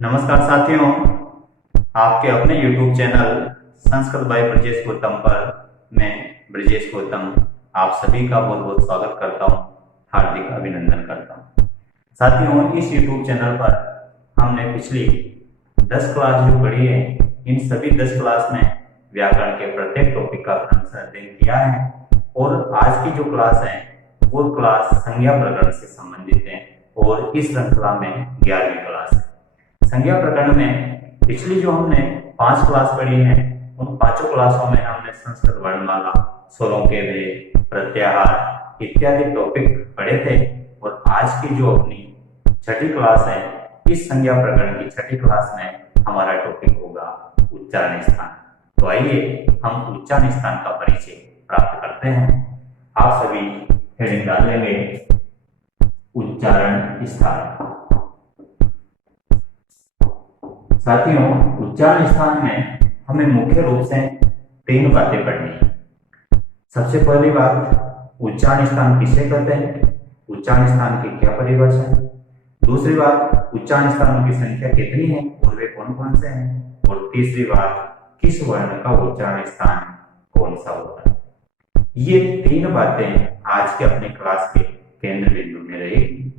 नमस्कार साथियों, आपके अपने YouTube channel Sanskrit by Brajesh Gautam पर मैं ब्रजेश गौतम आप सभी का बहुत बहुत स्वागत करता हूं, हार्दिक अभिनंदन करता हूं। साथियों, इस YouTube चैनल पर हमने पिछली 10 क्लास जो पढ़ी है, इन सभी 10 क्लास में व्याकरण के प्रत्येक टॉपिक का क्रमशः अध्ययन किया है और आज की जो क्लास है वो क्लास संज्ञा प्रकरण से संबंधित है और इस श्रृंखला में 11वीं क्लास है। संज्ञा प्रकरण में पिछली जो हमने 5 क्लास पढ़ी है, उन पांचों क्लासों में हमने संस्कृत वर्णमाला, स्वरों के भेद, प्रत्याहार इत्यादि टॉपिक पढ़े थे और आज की जो अपनी छठी क्लास है, इस संज्ञा प्रकरण की छठी क्लास में हमारा टॉपिक होगा उच्चारण स्थान। तो आइए हम उच्चारण स्थान का परिचय प्राप्त करते हैं। आप सभी हेडिंग डाल लेंगे उच्चारण स्थान। साथियों, उच्चारण स्थान में हमें मुख्य रूप से 3 बातें पढ़नी है। सबसे पहली बात, उच्चारण स्थान किसे कहते हैं, उच्चारण स्थान की क्या परिभाषा है। दूसरी बात, उच्चारण स्थानों की संख्या कितनी है और वे कौन कौन से हैं। और तीसरी बात, किस वर्ण का उच्चारण स्थान कौन सा होता है। ये 3 बातें आज के अपने क्लास के केंद्र बिंदु में रहेगी।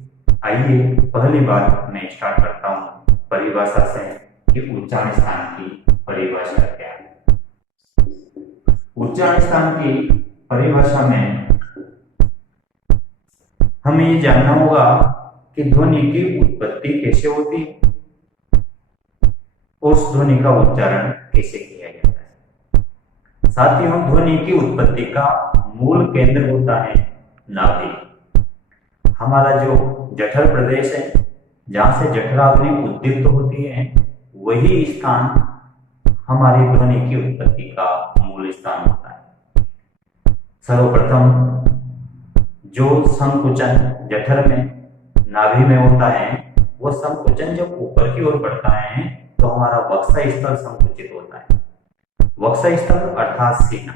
आइए पहली बात मैं स्टार्ट करता हूँ परिभाषा से कि उच्चारण स्थान की परिभाषा क्या है। उच्चारण स्थान की परिभाषा में हमें ये जानना होगा कि ध्वनि की उत्पत्ति कैसे होती है, उस ध्वनि का उच्चारण कैसे किया जाता है। साथियों, ध्वनि की उत्पत्ति का मूल केंद्र होता है नाभि। हमारा जो जठर प्रदेश है, जहां से जठराग्नि उद्दीप्त होती है, वही स्थान हमारी ध्वनि की उत्पत्ति का मूल स्थान होता है। सर्वप्रथम जो संकुचन जठर में नाभि में होता है, वो संकुचन जब ऊपर की ओर बढ़ता है तो हमारा वक्ष स्थल संकुचित होता है। वक्ष स्थल अर्थात सीना।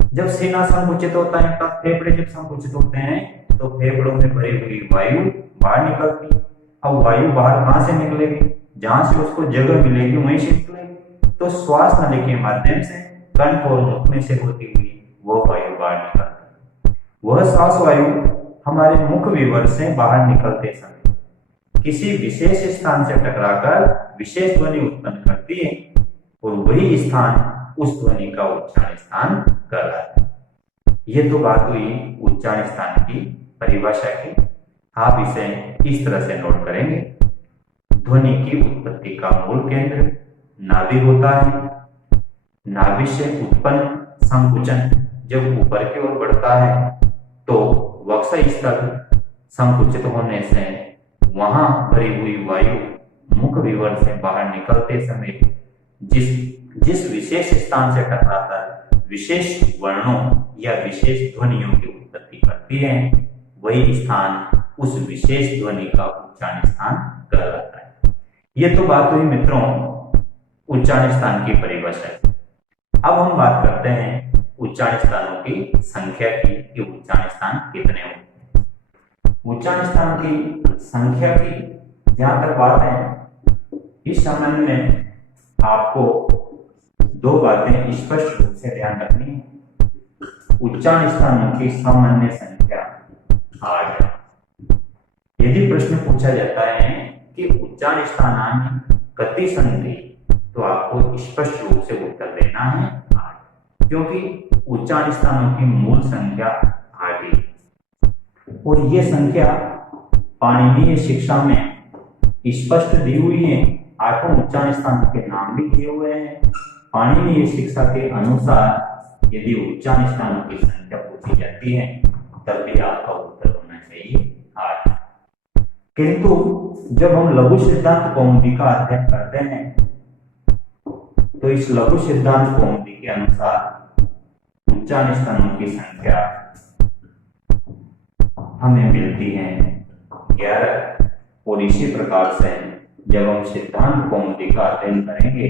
जब सीना संकुचित होता है तब फेफड़े जब संकुचित होते हैं तो फेफड़ों में भरी हुई वायु बाहर निकलती है। अब वायु बाहर कहां से निकलेगी, जहां से उसको जगह मिलेगी वहीं से निकलेगी। तो श्वास नली के माध्यम से कंठ और मुख में से होती हुई वो वायु बाहर निकलती है। वह श्वास वायु हमारे मुख विवर से बाहर निकलते समय किसी विशेष स्थान से टकराकर विशेष ध्वनि उत्पन्न करती है और वही स्थान उस ध्वनि का उच्चारण स्थान कहलाता है। ये तो बात हुई उच्चारण स्थान की परिभाषा की। आप इसे इस तरह से नोट करेंगे। ध्वनि की उत्पत्ति का मूल केंद्र नाभि होता है। नाभि से उत्पन्न संकुचन जब ऊपर की ओर बढ़ता है तो वक्ष स्थल संकुचित होने से वहां भरी हुई वायु मुख विवर से बाहर निकलते समय जिस विशेष स्थान से टकराकर विशेष वर्णों या विशेष ध्वनियों की उत्पत्ति करती है, वही स्थान उस विशेष ध्वनि का उच्चारण स्थान कहलाता है। ये तो बात हुई मित्रों उच्चारण स्थान की परिभाषा की। अब हम बात करते हैं उच्चारण स्थानों की संख्या की कि उच्चारण स्थान कितने होते हैं। उच्चारण स्थान की संख्या की जहां तक बात है, इस संबंध में आपको 2 बातें स्पष्ट रूप से ध्यान रखनी है। उच्चारण स्थानों की सामान्य संख्या 8 है। यदि प्रश्न पूछा जाता है कि उच्चारण स्थानानि कति सन्ति, तो आपको स्पष्ट रूप से उत्तर देना है 8, क्योंकि उच्चारण स्थानों की मूल संख्या 8 है और ये संख्या पाणिनीय शिक्षा में स्पष्ट दी हुई है। 8 उच्चारण स्थानों के नाम भी दिए हुए हैं। पाणिनीय शिक्षा के अनुसार यदि उच्चारण स्थानों की संख्या पूछी जाती है तब भी आपका उत्तर होना चाहिए 8। किंतु जब हम लघु सिद्धांत कौमुदी का अध्ययन करते हैं तो इस लघु सिद्धांत कौमुदी के अनुसार उच्चारण स्थानों की संख्या हमें मिलती है 11। और इसी प्रकार से जब हम सिद्धांत कौमुदी का अध्ययन करेंगे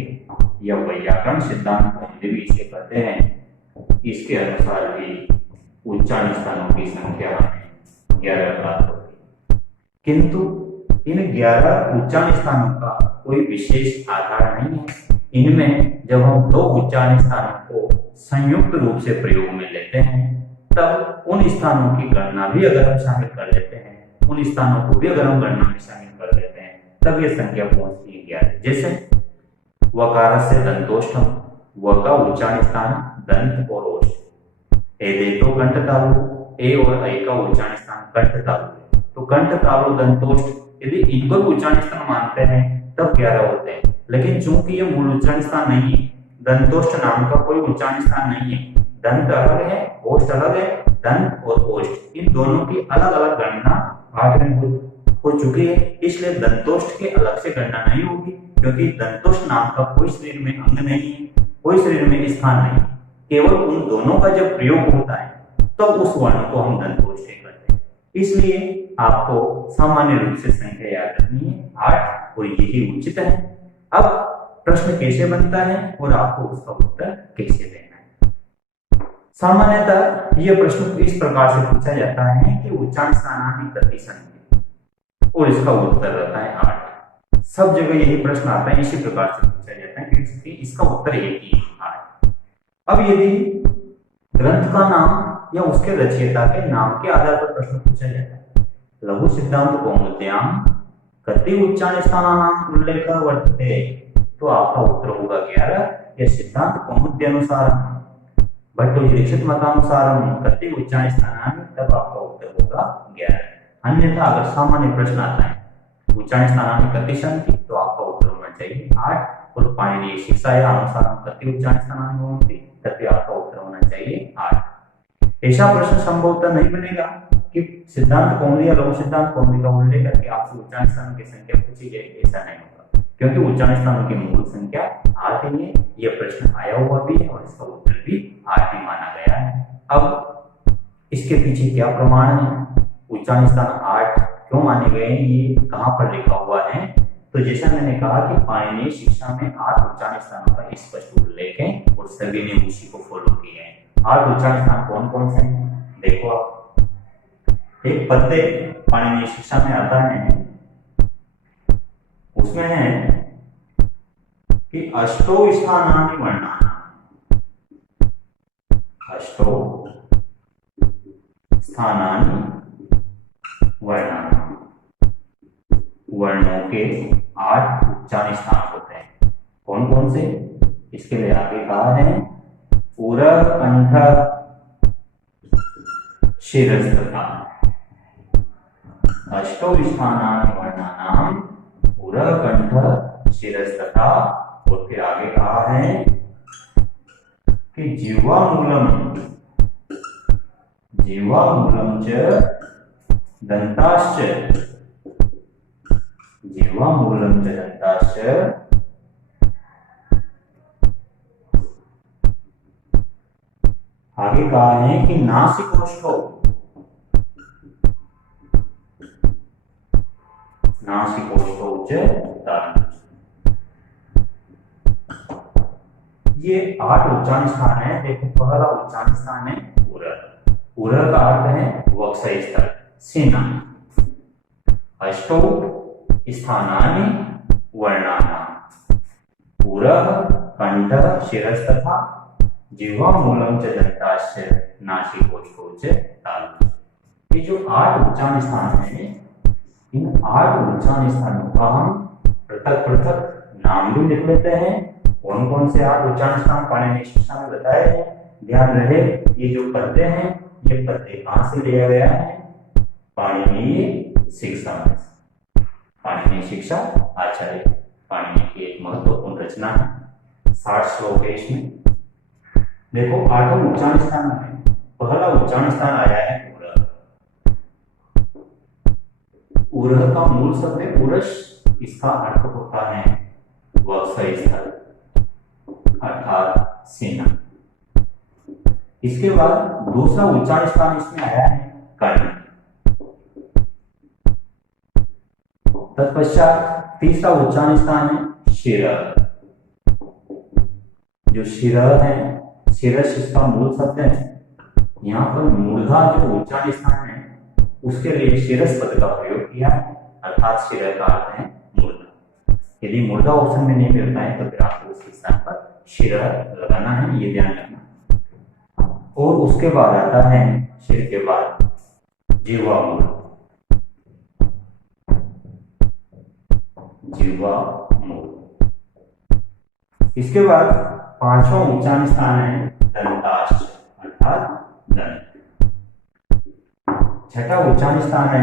या व्याकरण सिद्धांत कौमुदी भी इसे कहते हैं, इसके अनुसार भी उच्चारण स्थानों की संख्या हमें 11 प्राप्त होगी। किंतु इन 11 उच्चारण स्थानों का कोई विशेष आधार नहीं है। इनमें जब हम दो उच्चारण स्थानों को संयुक्त रूप से प्रयोग में लेते हैं तब उन स्थानों की गणना भी अगर हम शामिल कर लेते हैं, उन स्थानों को भी अगर हम गणना में शामिल कर लेते हैं तब ये संख्या पहुंचती है 11। जैसे वकार से दंतोष्ठम, व का उच्चारण स्थान दंत और ओष्ठ, ए दे तो कंठ तालु, ए और ऐ का उच्चारण स्थान कंठ तालु है। तो कंठ तालु दंतोष्ठ यदि इनको भी उच्चारण स्थान मानते हैं तब 11 होते हैं। लेकिन चूंकि ये मूल उच्चारण स्थान नहीं है, दंतोष्ठ नाम का कोई उच्चारण स्थान नहीं है, दंत अलग है, ओष्ठ अलग है, दंत और ओष्ठ इन दोनों की अलग अलग गणना 8 में हो चुकी है, इसलिए दंतोष्ठ के अलग से गणना नहीं होगी, क्योंकि दंतोष्ठ नाम का कोई शरीर में अंग नहीं है, कोई शरीर में स्थान नहीं, केवल उन दोनों का जब प्रयोग होता है तब उस वर्ण को हम दंतोष्ठ करते हैं। इसलिए आपको सामान्य रूप से संख्या याद रखनी है 8 और यही उचित है। अब प्रश्न कैसे बनता है और आपको उसका उत्तर कैसे देना है। सामान्यतः यह प्रश्न इस प्रकार से पूछा जाता है कि उच्चारण स्थानानि कति सन्ति, और इसका उत्तर रहता है 8। सब जगह यही प्रश्न आता है, इसी प्रकार से पूछा जाता है कि इसका उत्तर एक ही 8। अब यदि ग्रंथ का नाम या उसके रचयिता के नाम के आधार पर प्रश्न पूछा जाता है, लघु सिद्धांत कौमुद्याम कति उच्चारण स्थानानाम उल्लेख वर्तते, तो आपका उत्तर होगा 11। या सिद्धांत कौमुद्यानुसारम भट्टोजीक्षित मतानुसारम कति उच्चारण स्थानानि, तब आपका उत्तर होगा 11। अन्यथा अगर सामान्य प्रश्न आता है उच्चारण स्थानानि कति सन्ति, तो आपका उत्तर होना चाहिए 8, और पाणिनीय शिक्षाया अनुसारम कति उच्चारण स्थानानि भवन्ति, तब आपका उत्तर होना चाहिए 8। ऐसा प्रश्न संभवतः नहीं बनेगा कि सिद्धांत कौमुदी या लघु सिद्धांत कौमुदी का उल्लेख करके आपसे उच्चारण स्थानों की संख्या पूछी जाए, ऐसा नहीं होगा, क्योंकि उच्चारण स्थानों की मूल संख्या 8 ही है। यह प्रश्न आया हुआ भी है और इसका उत्तर भी 8 ही माना गया है। अब इसके पीछे क्या प्रमाण है, उच्चारण स्थान 8 क्यों माने गए, ये कहां पर लिखा हुआ है। तो जैसा मैंने कहा कि पाणिनीय शिक्षा में 8 उच्चारण स्थानों का स्पष्ट उल्लेख है और सभी ने उसी को फॉलो किया है। 8 उच्चारण स्थान कौन कौन से हैं, देखो आप। एक पद्य पाणिनीय शिक्षा में आता है, उसमें है कि अष्टो स्थानानि वर्णानाम्, अष्टो स्थानानि वर्णानाम्, वर्णों के 8 उच्चारण स्थान होते हैं। कौन कौन से, इसके लिए आगे कहा है उर कंठ शिरस्तथा, अष्टो स्थानानि वर्णानाम् उर कंठ शिरस्तथा, और फिर आगे कहा है कि जीवा मूलम च दंताश्च, जीवा मूलम च दंताश्च, आगे कहा है कि नासिकोष्ठो, नासिकोष्ठो च दानम्। ये 8 उच्चारण स्थान है। देखो पहला उच्चारण स्थान है उरर, उरर का अर्थ है वक्ष स्थल, सीना। अष्टौ स्थानानि वर्णानाम्, उरः कंठः शिरस्तथा जिह्वा मूलम च दंताश्च नासिकोष्ठो च तालु। ये जो 8 उच्चारण स्थान है, इन 8 उच्चारण स्थानों का हम पृथक पृथक नाम भी लिख लेते हैं। कौन कौन से 8 उच्चारण स्थान पाणिनीय शिक्षा में बताए हैं, ध्यान रहे। ये जो पद्य हैं, ये पद्य कहां से लिया गया है, पाणिनीय शिक्षा में। पाणिनीय शिक्षा आचार्य पाणिनि की एक महत्वपूर्ण रचना है, 60 श्लोक है इसमें। देखो 8 उच्चारण स्थान है। पहला उच्चारण स्थान आया है उरह। उरह का मूल शब्द है उरस, इसका अर्थ होता है वक्ष स्थल अर्थात सीना। इसके बाद दूसरा उच्चारण स्थान इसमें आया है कर्ण। तत्पश्चात तीसरा उच्चारण स्थान है शिरः। जो शिरः है, शिरस इसका मूल शब्द है। यहाँ पर मूर्धा जो उच्चारण स्थान है उसके लिए शिरस पद का प्रयोग किया है, अर्थात शिरह का अर्थ है मुर्दा। यदि मुर्दा ऑप्शन में नहीं मिलता है तो फिर आपको उसके स्थान पर शिरह लगाना है, ये ध्यान रखना। और उसके बाद आता है शिर के बाद जिह्वा मूल। जिह्वा मूल। इसके बाद पांचवा उच्चारण स्थान है दंताश्च अर्थात दंत। छठा उच्चारण स्थान है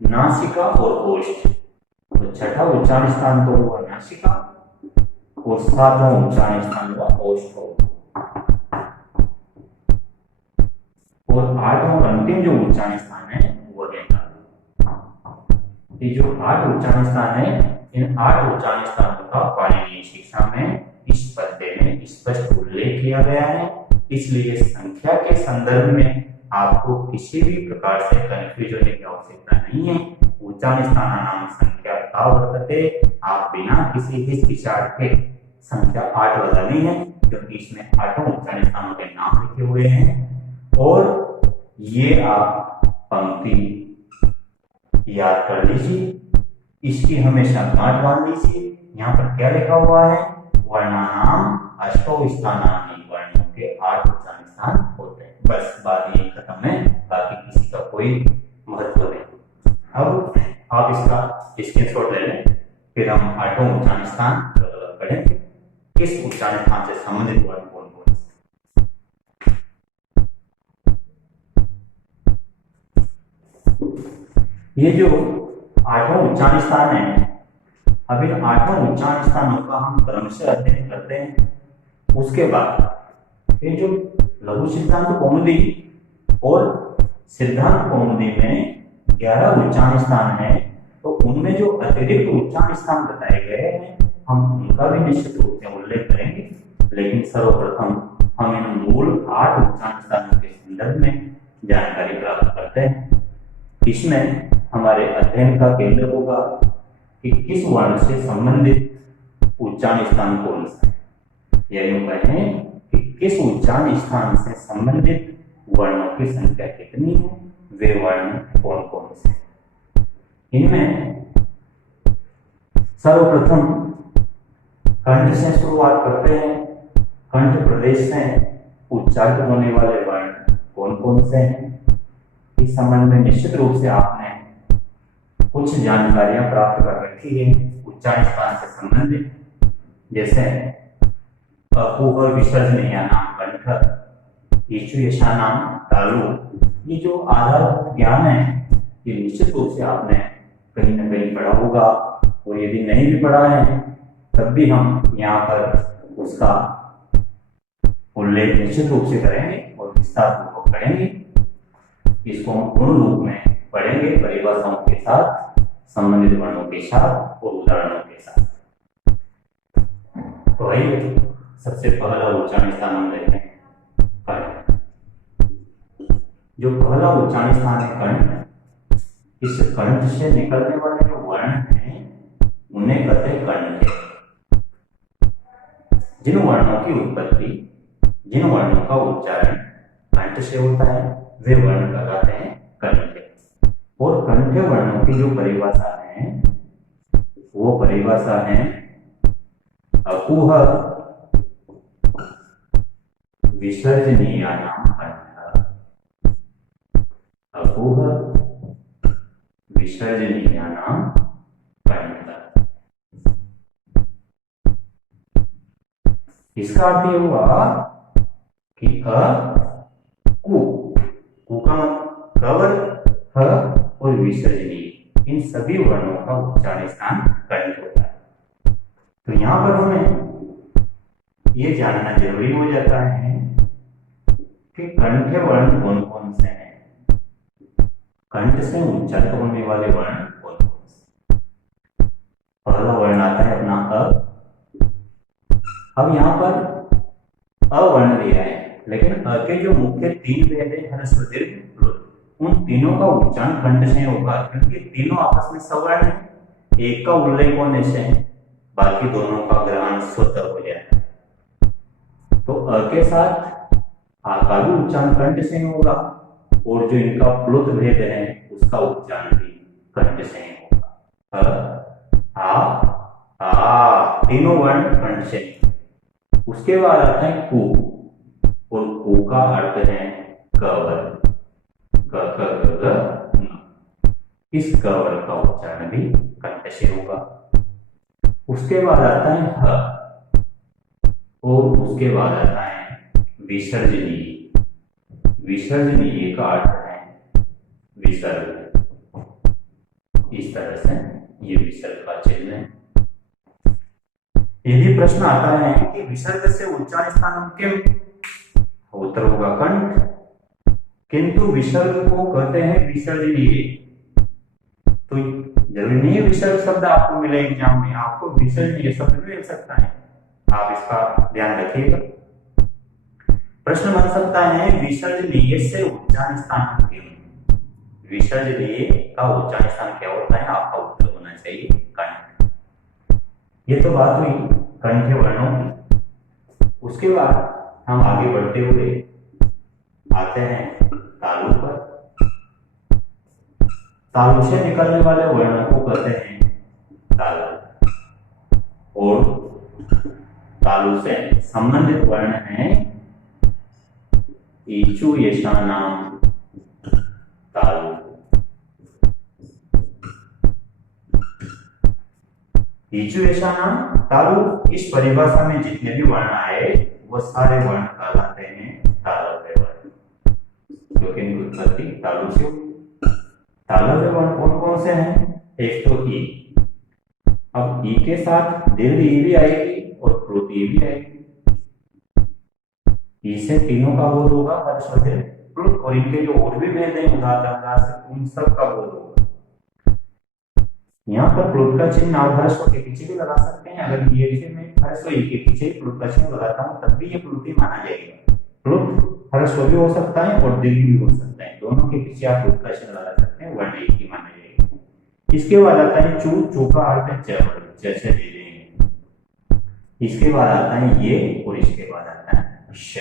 नासिका और ओष्ठ। तो छठा उच्चारण स्थान तो हुआ नासिका और सातवां उच्चारण स्थान हुआ ओष्ठ। और आठवां अंतिम जो उच्चारण स्थान है वो है नाभि। ये जो 8 उच्चारण स्थान है, इन 8 उच्चारण स्थानों का पाणिनीय शिक्षा में इस पद्य में स्पष्ट उल्लेख किया गया है। इसलिए संख्या के संदर्भ में आपको किसी भी प्रकार से कंफ्यूज होने की आवश्यकता नहीं है। उच्चारण स्थान नाम संख्या का वर्तते, आप बिना किसी हिचकिचाहट के संख्या 8 लगानी है, क्योंकि इसमें 8 उच्चारण स्थानों के नाम लिखे हुए हैं। और ये आप पंक्ति याद कर लीजिए, इसकी हमेशा गांठ बांध लीजिए। यहाँ पर क्या लिखा हुआ है, वर्णानाम अष्टौ स्थानानि, वर्णों के 8 उच्चारण स्थान होते हैं। बस बात यही खत्म है, बाकी किसी का कोई महत्व नहीं। अब आप इसका स्क्रीनशॉट ले लें, फिर हम 8 उच्चारण स्थान पढ़ेंगे। किस उच्चारण स्थान से संबंधित वर्ण कौन कौन से। ये जो 8वां उच्चारण स्थान है, अब इन 8 उच्चारण स्थानों का हम क्रमशः अध्ययन करते हैं। उसके बाद ये जो लघु सिद्धांत कौमुदी और सिद्धांत कौमुदी में 11 उच्चारण स्थान है, तो उनमें जो अतिरिक्त उच्चारण स्थान बताए गए हैं हम उनका भी निश्चित रूप से उल्लेख करेंगे। लेकिन सर्वप्रथम हम इन मूल 8 उच्चारण स्थानों के संदर्भ में जानकारी प्राप्त करते हैं। इसमें हमारे अध्ययन का केंद्र होगा कि किस वर्ण से संबंधित उच्चारण स्थान कौन सा है, या यूं कहें कि किस उच्चारण स्थान से संबंधित वर्णों की संख्या कितनी है, वे वर्ण कौन कौन से। इनमें सर्वप्रथम कंठ से शुरुआत करते हैं। कंठ प्रदेश से उच्चारित होने वाले वर्ण कौन कौन से हैं, इस संबंध में निश्चित रूप से आपने कुछ जानकारियां प्राप्त कर रखी है उच्चारण स्थान से संबंधित, जैसे अकुह विसर्जनीयानाम कंठ, ईचुयशानाम तालु। ये जो आधारभूत ज्ञान है ये निश्चित रूप से आपने कहीं न कहीं पढ़ा होगा, और यदि नहीं भी पढ़ा है तब भी हम यहाँ पर उसका उल्लेख निश्चित रूप से करेंगे और विस्तार पूर्वक पढ़ेंगे। इसको हम पूर्ण रूप में पढ़ेंगे, परिभाषाओं के साथ, संबंधित वर्णों के साथ और उदाहरणों के साथ। तो आइए सबसे पहला उच्चारण स्थान हम लेते हैं कंठ। जो पहला उच्चारण स्थान है कंठ, इस कंठ से निकलने वाले जो वर्ण हैं उन्हें कहते हैं कंठ। जिन वर्णों की उत्पत्ति, जिन वर्णों का उच्चारण कंठ से होता है वे वर्ण कहलाते हैं कंठ। और कंठ वर्णों की जो परिभाषा है वो परिभाषा है अकुह विसर्जनीयानाम कंठ। अकुह विसर्जनीयानाम कंठ। इसका अर्थ यह हुआ कि कु का कवर, ह और विसर्जनीय, इन सभी वर्णों का उच्चारण स्थान कंठ होता है। तो यहाँ पर हमें ये जानना जरूरी हो जाता है कि कंठ वर्ण कौन कौन से हैं, कंठ से उच्चारित होने वाले वर्ण कौन कौन से। पहला वर्ण आता है अपना अ। अब यहाँ पर अ वर्ण दिया है, लेकिन अ के जो मुख्य 3 भेद है ह्रस्व दीर्घ प्लुत, उन तीनों का उच्चारण कंठ से होगा, क्योंकि तीनों आपस में सवर्ण है। एक का उल्लेख होने से बाकी दोनों का ग्रहण स्वतः हो जाएगा। तो अ के साथ आ का भी उच्चारण कंठ से होगा, और जो इनका प्लुत भेद है उसका उच्चारण भी कंठ से होगा। ह, आ, आ, तीनों वर्ण कंठ से। उसके बाद आता है कु, और कु का अर्थ है कवर, क ख ग घ न। इस कवर का उच्चारण भी कंठ से होगा। उसके बाद आता है ह, और उसके बाद आता है विसर्जनीय। विसर्जनीय का अर्थ है विसर्ग। इस तरह से ये विसर्ग का चिन्ह है। यदि प्रश्न आता है कि विसर्ग से उच्चारण स्थान किम, उत्तर होगा कंठ, किंतु विसर्ग को कहते हैं विसर्जनीय। तो जरूरी नहीं है विसर्ग शब्द आपको मिले एग्जाम में, आपको विसर्जनीय शब्द भी मिल सकता है, आप इसका ध्यान रखिएगा। प्रश्न बन सकता है विसर्जनीय से उच्चारण स्थान किम, विसर्जनीय का उच्चारण स्थान क्या होता है, आपका उत्तर होना चाहिए कंठ। ये तो बात हुई कंठ वर्णों की। उसके बाद हम आगे बढ़ते हुए आते हैं तालु पर। तालु से निकलने वाले वर्णों को कहते हैं तालु, और तालु से संबंधित वर्ण हैं ईचु यशानाम तालु। ईचु यशानाम तालु, इस परिभाषा में जितने भी वर्ण आए वो सारे वर्ण कहलाते हैं तालव्य वर्ण, क्योंकि इनकी उत्पत्ति तालु से हुई। तालव्य वर्ण कौन कौन से हैं? एक तो ई। अब ई के साथ दीर्घ ई भी आएगी और प्लुत ई भी आएगी। ई से तीनों का बोध होगा, हर्ष और दीर्घ, प्लुत, और इनके जो और भी भेद हैं उदाहरण से उन सब का बोध होगा। यहाँ पर प्लुत का चिन्ह आप हर्ष के पीछे भी लगा सकते हैं। अगर ये में हर्ष ई के पीछे प्लुत का चिन्ह लगाता हूँ तब भी ये प्लुत ही माना जाएगा। प्लुत हर्ष भी हो सकता है और दीर्घ भी हो सकता है, दोनों के पीछे आप प्लुत का चिन्ह लगा सकते हैं, वर्ण एक ही माना जाएगा। इसके बाद आता है चू, चू का अर्थ है जैसे दे देंगे। इसके बाद आता है ये, और इसके बाद आता है श।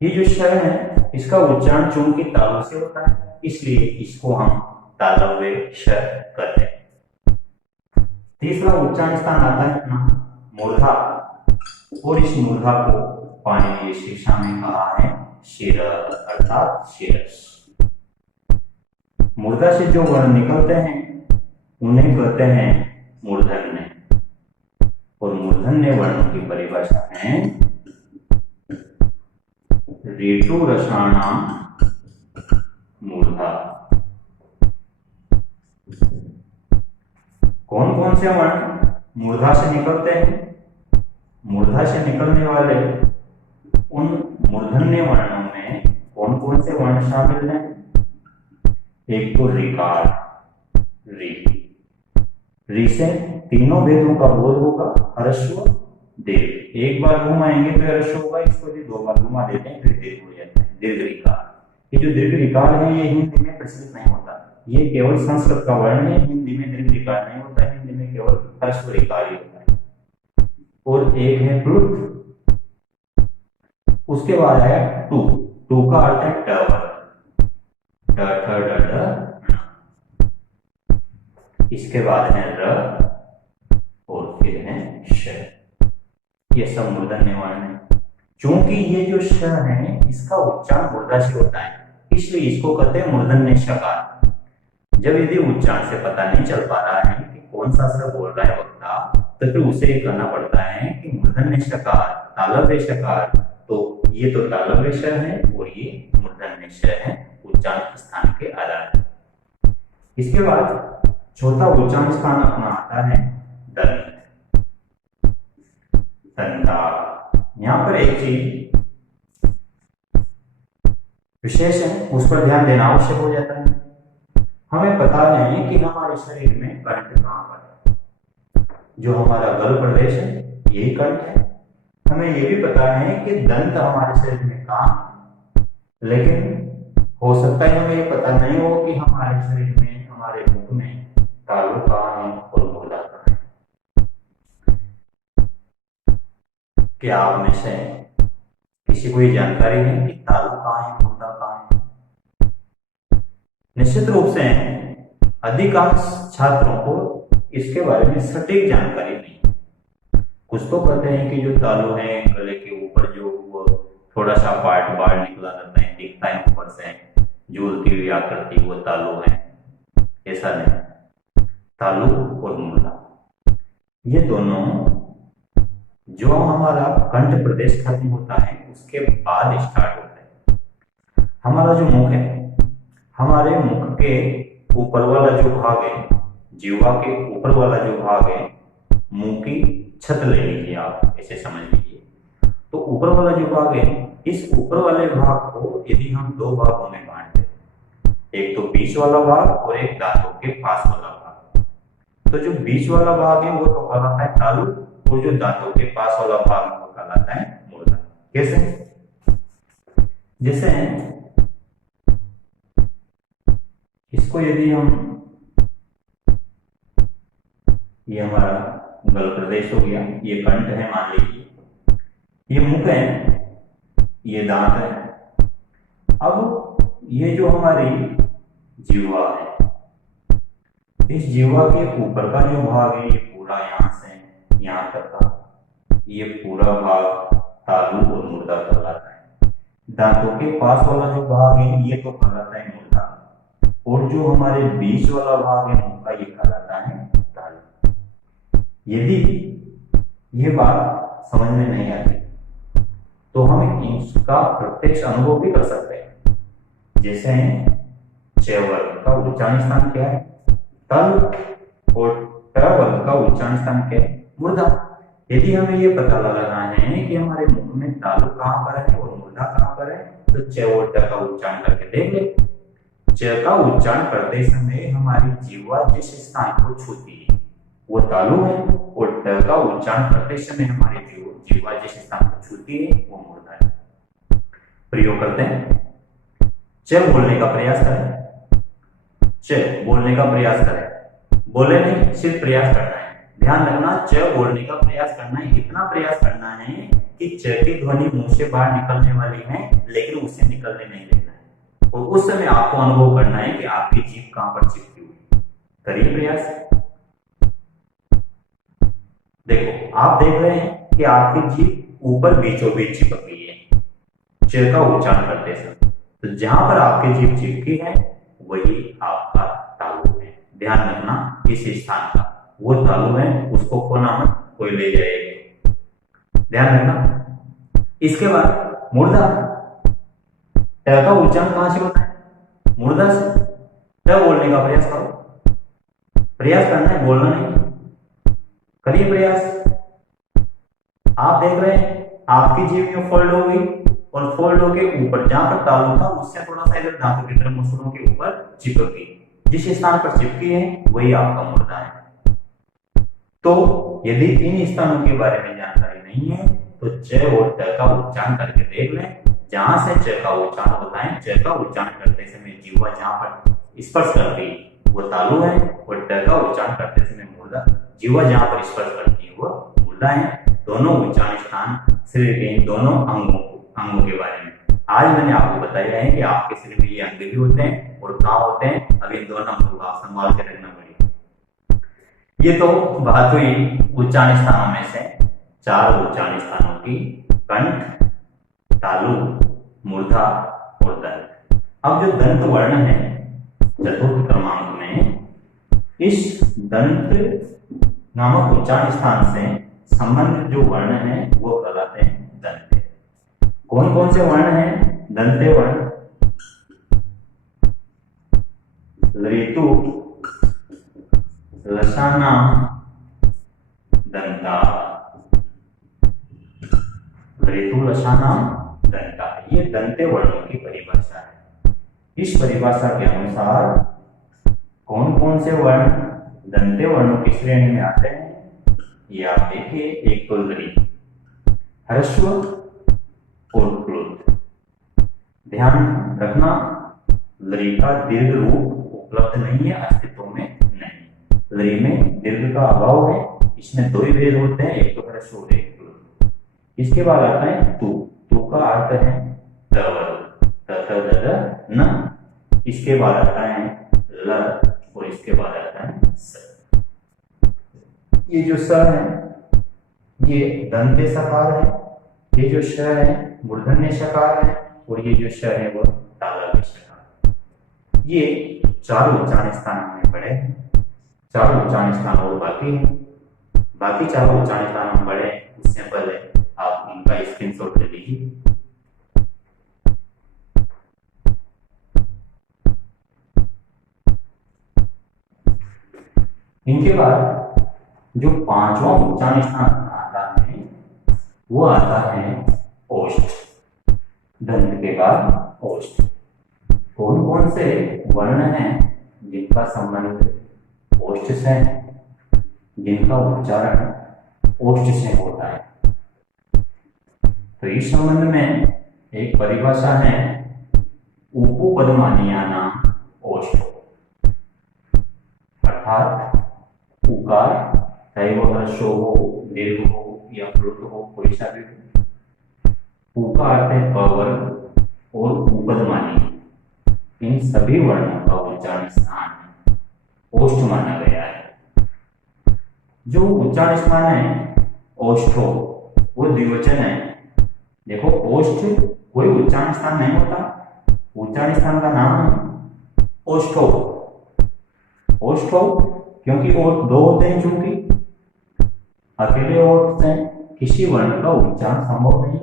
ये जो श है इसका उच्चारण चूंकि तालु से होता है, इसलिए इसको हम तालव्य श कहते हैं। तीसरा उच्चारण स्थान आता है अपना मूर्धा, और इस मूर्धा को पाणिनीय शिक्षा में कहा है शिर अर्थात शिरस। मूर्धा से जो वर्ण निकलते हैं उन्हें कहते हैं मूर्धन्य, और मूर्धन्य वर्णों की परिभाषा है ऋतु रसाणाम मूर्धा। कौन कौन से वर्ण मूर्धा से निकलते हैं? मूर्धा से निकलने वाले उन मूर्धन्य वर्णों में कौन कौन से वर्ण शामिल हैं? एक तो ऋकार, री से तीनों भेदों का बोध होगा, ह्रस्व दीर्घ। एक बार घुमाएंगे तो ह्रस्व होगा, इसको भी दो बार घुमा देते हैं फिर दीर्घ हो जाता है, दीर्घ ऋकार। ये जो दीर्घ ऋकार है ये हिंदी में प्रचलित नहीं होता, ये केवल संस्कृत का वर्ण है, हिंदी में दीर्घ ऋकार नहीं होता, हिंदी में केवल ह्रस्व ऋकार ही होता है। और एक है प्लुत, उसके बाद है टू, टू का अर्थ है टवर, इसके बाद है र, और फिर है श। ये सब मूर्धन्य वर्ण है। चूंकि ये जो श है इसका उच्चारण मूर्धा से होता है, इसलिए इसको कहते हैं मूर्धन्य शकार। जब यदि उच्चारण से पता नहीं चल पा रहा है कि कौन सा स्वर बोल रहा है वक्ता, तो फिर उसे ये कहना पड़ता है कि मूर्धन्य शकार, तालव्य शकार। तो ये तो तालव्य श है और ये मूर्धन्य श है उच्चारण स्थान के आधार पर। इसके बाद चौथा उच्चारण स्थान अपना आता है दंत, दंता। यहाँ पर एक चीज विशेष है, उस पर ध्यान देना आवश्यक हो जाता है। हमें पता है कि हमारे शरीर में कंठ कहाँ पर है, जो हमारा गल प्रदेश है यही कंठ है। हमें यह भी पता है कि दंत हमारे शरीर में कहाँ है, लेकिन हो सकता है हमें ये पता नहीं हो कि हमारे शरीर में, हमारे मुख में तालु कहाँ है और मूर्धा कहाँ है। क्या आप में से किसी को ये जानकारी है कि तालु कहाँ है, मूर्धा कहाँ है? निश्चित रूप से अधिकांश छात्रों को इसके बारे में सटीक जानकारी नहीं। कुछ तो कहते हैं कि जो तालु है गले के ऊपर जो वो थोड़ा सा पार्ट बाहर निकला रहता है, दिखता है ऊपर से झूलती हुई आकृति, वो तालु है। ऐसा नहीं, तालु और मुर्दा ये दोनों जो हमारा कंठ प्रदेश खत्म होता है उसके बाद स्टार्ट होता है। हमारा जो मुख है, हमारे मुख के ऊपर वाला जो भाग है, जीवा के ऊपर वाला जो भाग है, मुंह की छत ले लीजिए आप, ऐसे समझ लीजिए। तो ऊपर वाला जो भाग है, इस ऊपर वाले भाग को यदि हम दो भागों में बांट दें, एक तो बीच वाला भाग और एक दांतों के पास वाला भाग, तो जो बीच वाला भाग है वो तो कहलाता है तालु और जो दांतों के पास वाला भाग वो कहलाता है मुर्दा। कैसे? जैसे इसको यदि हम, ये हमारा गल प्रदेश हो गया, ये कंठ है मान लीजिए, ये मुख है, ये दांत है। अब ये जो हमारी जीवा है, इस जीवा के ऊपर का जो भाग है, ये पूरा यहां से यहां तक का ये पूरा भाग तालु और मुर्दा कहलाता है। दांतों के पास वाला जो भाग है ये तो कहलाता है मुर्दा, और जो हमारे बीच वाला भाग है मुंह का, ये कहलाता है तालु। यदि ये बात समझ में नहीं आती तो हम इसका प्रत्यक्ष अनुभव भी कर सकते हैं। जैसे च वर्ग का उच्चारण स्थान क्या है? तालु, और ट वर्ग का उच्चारण स्थान क्या है? मुर्दा। यदि हमें ये पता लगाना है कि हमारे मुख में तालु कहां पर है और मुर्दा कहां पर है, तो च और ट का उच्चारण करके देख ले। च का उच्चारण करते समय हमारी जीवा जिस स्थान को छूती है वो तालु है, और ट का उच्चारण करते समय हमारी जीवा जिस स्थान को छूती है वो मुर्दा है। प्रयोग करते हैं। च बोलने का प्रयास करें, च बोलने का प्रयास करें, बोले नहीं, सिर्फ प्रयास करना है। ध्यान रखना, च बोलने का प्रयास करना है, इतना प्रयास करना है कि च की ध्वनि मुंह से बाहर निकलने वाली है लेकिन उससे निकलने नहीं देना है, और उस समय आपको अनुभव करना है कि आपकी जीभ कहां पर चिपकी हुई। करिए प्रयास। देखो, आप देख रहे हैं कि आपकी जीभ ऊपर बीचों बीच चिपक गई है च का उच्चारण करते समय। तो जहां पर आपकी जीभ चिपकी है वही आपका तालु है। ध्यान रखना, इस स्थान का वो तालु है, उसको खोना मत, कोई ले जाएगा। ध्यान रखना। इसके बाद मुर्दा, ट का उच्चारण कहां से होता है? मुर्दा से। ट बोलने का प्रयास करो, प्रयास करना है, बोलना नहीं। करिए प्रयास। आप देख रहे हैं आपकी जीभ में फोल्ड हो गई, और फोल्ड होके ऊपर जहां पर तालु था उससे थोड़ा सा इधर दांतों के नर्म मसूड़ों के ऊपर चिपक गई। जिस स्थान पर चिपकी है वही आपका मुर्दा है। तो यदि इन स्थानों के बारे में जानकारी नहीं है तो च और ट का उच्चारण करके देख लें। जहां से च का उच्चारण होता है, च का उच्चारण करते समय जीवा जहां पर स्पर्श करती है वो तालु है, और ट का उच्चारण करते समय मुर्दा, जीवा जहां पर स्पर्श करती है वो मुर्दा है। दोनों उच्चारण स्थान शरीर के दोनों अंगों के बारे में आज मैंने आपको बताया है कि आपके शरीर में ये अंग भी होते हैं और कहाँ होते हैं। अब इन दोनों अंगों को आप संभाल के रखना पड़ेगा। ये तो बात हुई उच्चारण स्थानों में से, 4 उच्चारण स्थानों की, कंठ, तालु, मुर्दा और दंत। अब जो दंत वर्ण है चतुर्थ क्रमांक में, इस दंत नामक उच्चारण स्थान से संबंधित जो वर्ण है वो कहलाते हैं दंत। कौन कौन से वर्ण हैं? दंते वर्ण, ऋतु, लसाना, दंता। ऋतु, लसाना, दंता, ये दंते वर्णों की परिभाषा है। इस परिभाषा के अनुसार कौन कौन से वर्ण दंते वर्णों की श्रेणी में आते हैं ये आप देखिए। एक तो लृ, ह्रस्व और प्लुत। ध्यान रखना, लृ का दीर्घ रूप उपलब्ध नहीं है, अस्तित्व में नहीं। लृ में दीर्घ का अभाव है, इसमें 2 ही भेद होते हैं, एक तो ह्रस्व और एक प्लुत। इसके बाद आता है तु, तु का अर्थ है त वर्ग, त थ द ध न। इसके बाद आता है ल, और इसके बाद आता है स। ये जो स है ये दंत्य सकार है, ये जो श है मूर्धन्य सकार है, और ये जो श है वो तालव्य सकार। ये चार उच्चारण स्थान हमने पढ़े, चार उच्चारण स्थान और बाकी है। बाकी चार उच्चारण स्थान हम पढ़े, उससे पहले आप इनका स्क्रीनशॉट ले लीजिए। इनके बाद जो पांचवा उच्चारण स्थान आता है वो आता है ओष्ठ। दंत के बाद ओष्ठ। कौन कौन से वर्ण हैं जिनका संबंध ओष्ठ से है, जिनका उच्चारण ओष्ठ से होता है? तो इस संबंध में एक परिभाषा है उपपदमानीयानाम ओष्ठो, अर्थात उकार चाहे वह ह्रस्व हो, दीर्घ हो या प्लुत हो, कोई सा भी हो, उ का अर्थ है पवर्ग और उपपदमानी, इन सभी वर्णों का उच्चारण स्थान ओष्ठ माना गया है। जो उच्चारण स्थान है ओष्ठो वो द्विवचन है। देखो ओष्ठ कोई उच्चारण स्थान नहीं होता, उच्चारण स्थान का नाम है ओष्ठो। ओष्ठो क्योंकि ओठ दो होते हैं, चूंकि अकेले ओठ से किसी वर्ण का उच्चारण संभव नहीं,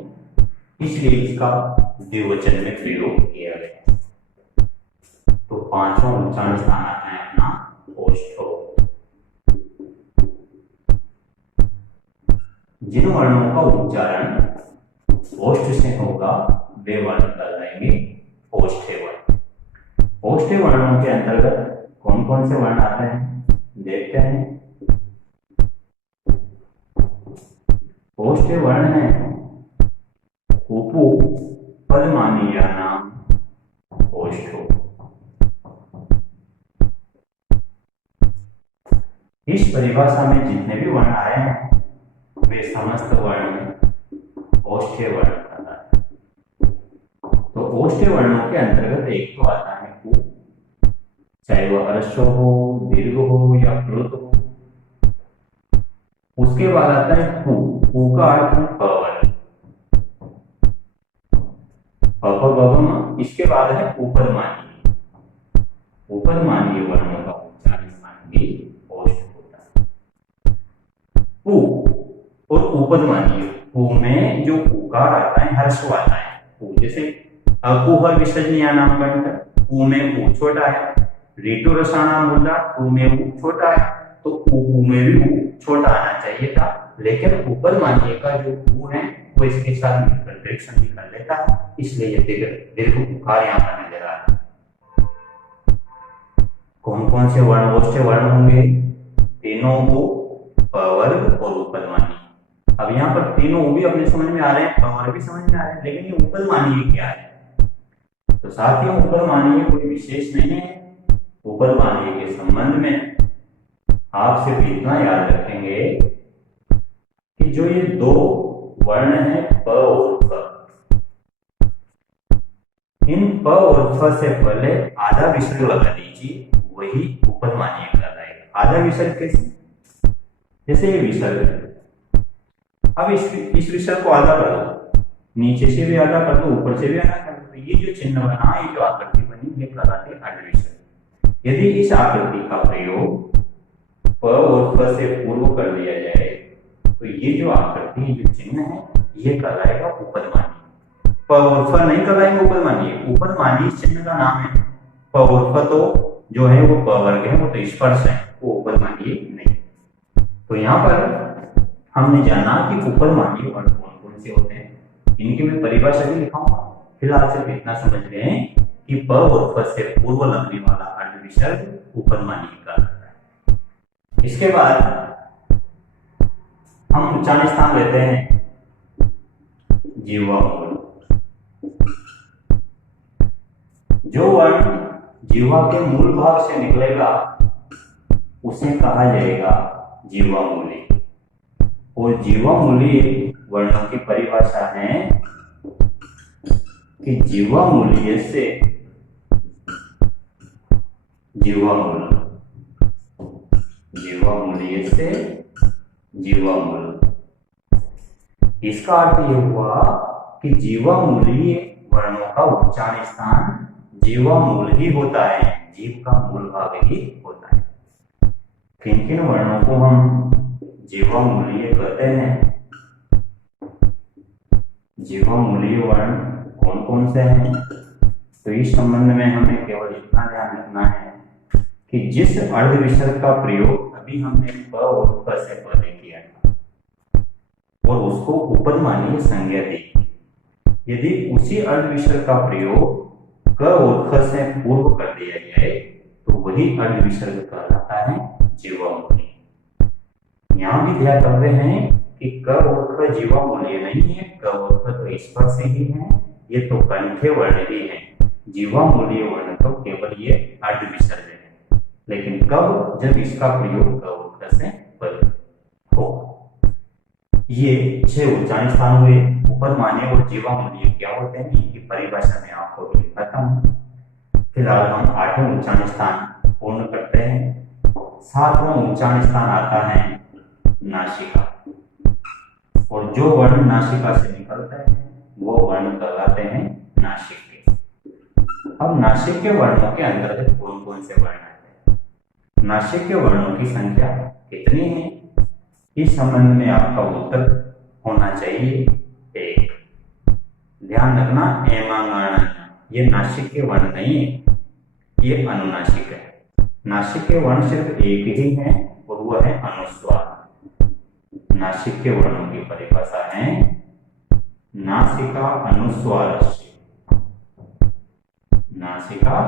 इसलिए इसका द्विवचन में प्रयोग किया गया। तो पांचवा उच्चारण स्थान आता है अपना ओष्ठो। जिन वर्णों का उच्चारण ओष्ठ से होगा वे वर्ण कहलाएंगे ओष्ठ्य वर्ण। ओष्ठ्य वर्णों के अंतर्गत कौन कौन से वर्ण आते हैं देखते हैं। ओष्ठ्य वर्ण है उपु पदमानीयानाम ओष्ठो। इस परिभाषा में जितने भी वर्ण आए हैं वे समस्त वर्ण ओष्ठ्य वर्ण कहलाते हैं। तो ओष्ठ्य वर्णों के अंतर्गत एक तो आता है कु, चाहे वह ह्रस्व हो, दीर्घ हो या प्लुत हो। उसके बाद आता है पु, पु का अर्थ है पवर्ग, अपगम। इसके बाद है उपदमानीय, उपदमानीय वर्णों का उच्चारण स्थान भी ओष्ठ होता है। पु और उपदमानीय, पु में जो उकार आता है ह्रस्व आता है, पु जैसे कुहर विसर्जनीय नाम कंठ, पु में उ छोटा है, ऋतु रसाना मुद्रा उ में उ छोटा है, तो उ में भी उ छोटा आना चाहिए था, लेकिन उपदमानीय का जो उ है वो इसके साथ मिलकर दीर्घ संधि कर लेता है, इसलिए ये दीर्घ उकार यहाँ पर नजर आ रहा है। कौन कौन से वर्ण ओष्ठ्य वर्ण होंगे? तीनों उ, पवर्ग और उपदमानीय। अब यहाँ पर तीनों उ भी अपने समझ में आ रहे हैं, पवर्ग भी समझ में आ रहे हैं, लेकिन ये उपदमानीय क्या है? तो साथियों उपदमानीय कोई विशेष नहीं है। उपदमानीय के संबंध में आप सिर्फ इतना याद रखेंगे कि जो ये दो वर्ण हैं प और फ, इन प और फ से पहले आधा विसर्ग लगा दीजिए, वही उपदमानीय कहलाएगा। आधा विसर्ग कैसे? जैसे ये विसर्ग है, अब इस विसर्ग को आधा कर दो, नीचे से भी आधा कर दो, ऊपर से भी आधा कर दो, ये जो चिन्ह बना, ये जो आकृति बनी, ये कहलाती है अर्धविसर्ग। यदि इस आकृति का प्रयोग प और फ से पूर्व कर दिया जाए तो ये जो आकृति, जो चिन्ह है, ये कहलाएगा उपदमानीय। प और फ नहीं कहलाएंगे उपदमानीय। उपदमानीय चिन्ह का नाम है। प और फ तो जो है वो प वर्ग है, वो तो स्पर्श है, वो उपदमानीय नहीं। तो यहाँ पर हमने जाना कि उपदमानीय वर्ण कौन कौन से होते हैं, इनकी मैं परिभाषा भी लिखाऊंगा। फिलहाल सिर्फ इतना समझ लें कि प और फ से पूर्व लगने वाला अर्धविसर्ग उपदमानीय कहलाता है। इसके बाद हम उच्चारण स्थान लेते हैं जीवा मूल। जो वर्ण जीवा के मूल भाग से निकलेगा उसे कहा जाएगा जीवामूली। और जीवामूली वर्णों की परिभाषा है कि जीवामूलीय से जीवामूल, जीवामूलीय से जीवामूल। इसका अर्थ यह हुआ कि जीवामूलीय वर्णों का उच्चारण स्थान जीवामूल ही होता है, जीव का मूल भाग ही होता है। किन किन वर्णों को हम जीवामूलीय कहते हैं? जीवामूलीय वर्ण कौन कौन से हैं? तो इस संबंध में हमें केवल इतना ध्यान रखना है कि जिस अर्ध विसर्ग का प्रयोग अभी हमने प और प से पहले किया था और उसको उपदमानीय संज्ञा दी, यदि उसी अर्ध विसर्ग का प्रयोग क और ख से पूर्व कर दिया जाए तो वही अर्ध विसर्ग कहलाता है जीवामूलीय। यहाँ भी ध्यान रखते हैं कि क और ख जीवामूलीय नहीं है, क और ख तो स्पर्श ही है, ये तो कंठे वर्ण ही है। जीवामूलीय वर्ण तो केवल ये अर्ध विसर्ग है, लेकिन कब? जब इसका प्रयोग क और ख से पहले हो। ये 6 उच्चारण स्थान हुए। उपदमानीय और जीवामूलीय क्या होते हैं, इनकी परिभाषा में आपको भी लिखाता हूँ। फिलहाल हम 8वां उच्चारण स्थान पूर्ण करते हैं। 7वां उच्चारण स्थान आता है नासिका, और जो वर्ण नासिका से निकलते हैं वो वर्ण कहलाते हैं नासिक। अब नासिक के वर्णों के अंतर्गत कौन कौन से वर्ण आते हैं? नासिक के वर्णों की संख्या कितनी है? इस संबंध में आपका उत्तर होना चाहिए 1। ध्यान रखना, एमांगाणा ये नासिक के वर्ण नहीं है, ये अनुनासिक है। नासिक के वर्ण सिर्फ एक ही है और वह है अनुस्वार। नासिक के वर्णों की परिभाषा है नासिका अनुस्वारस्य, नासिका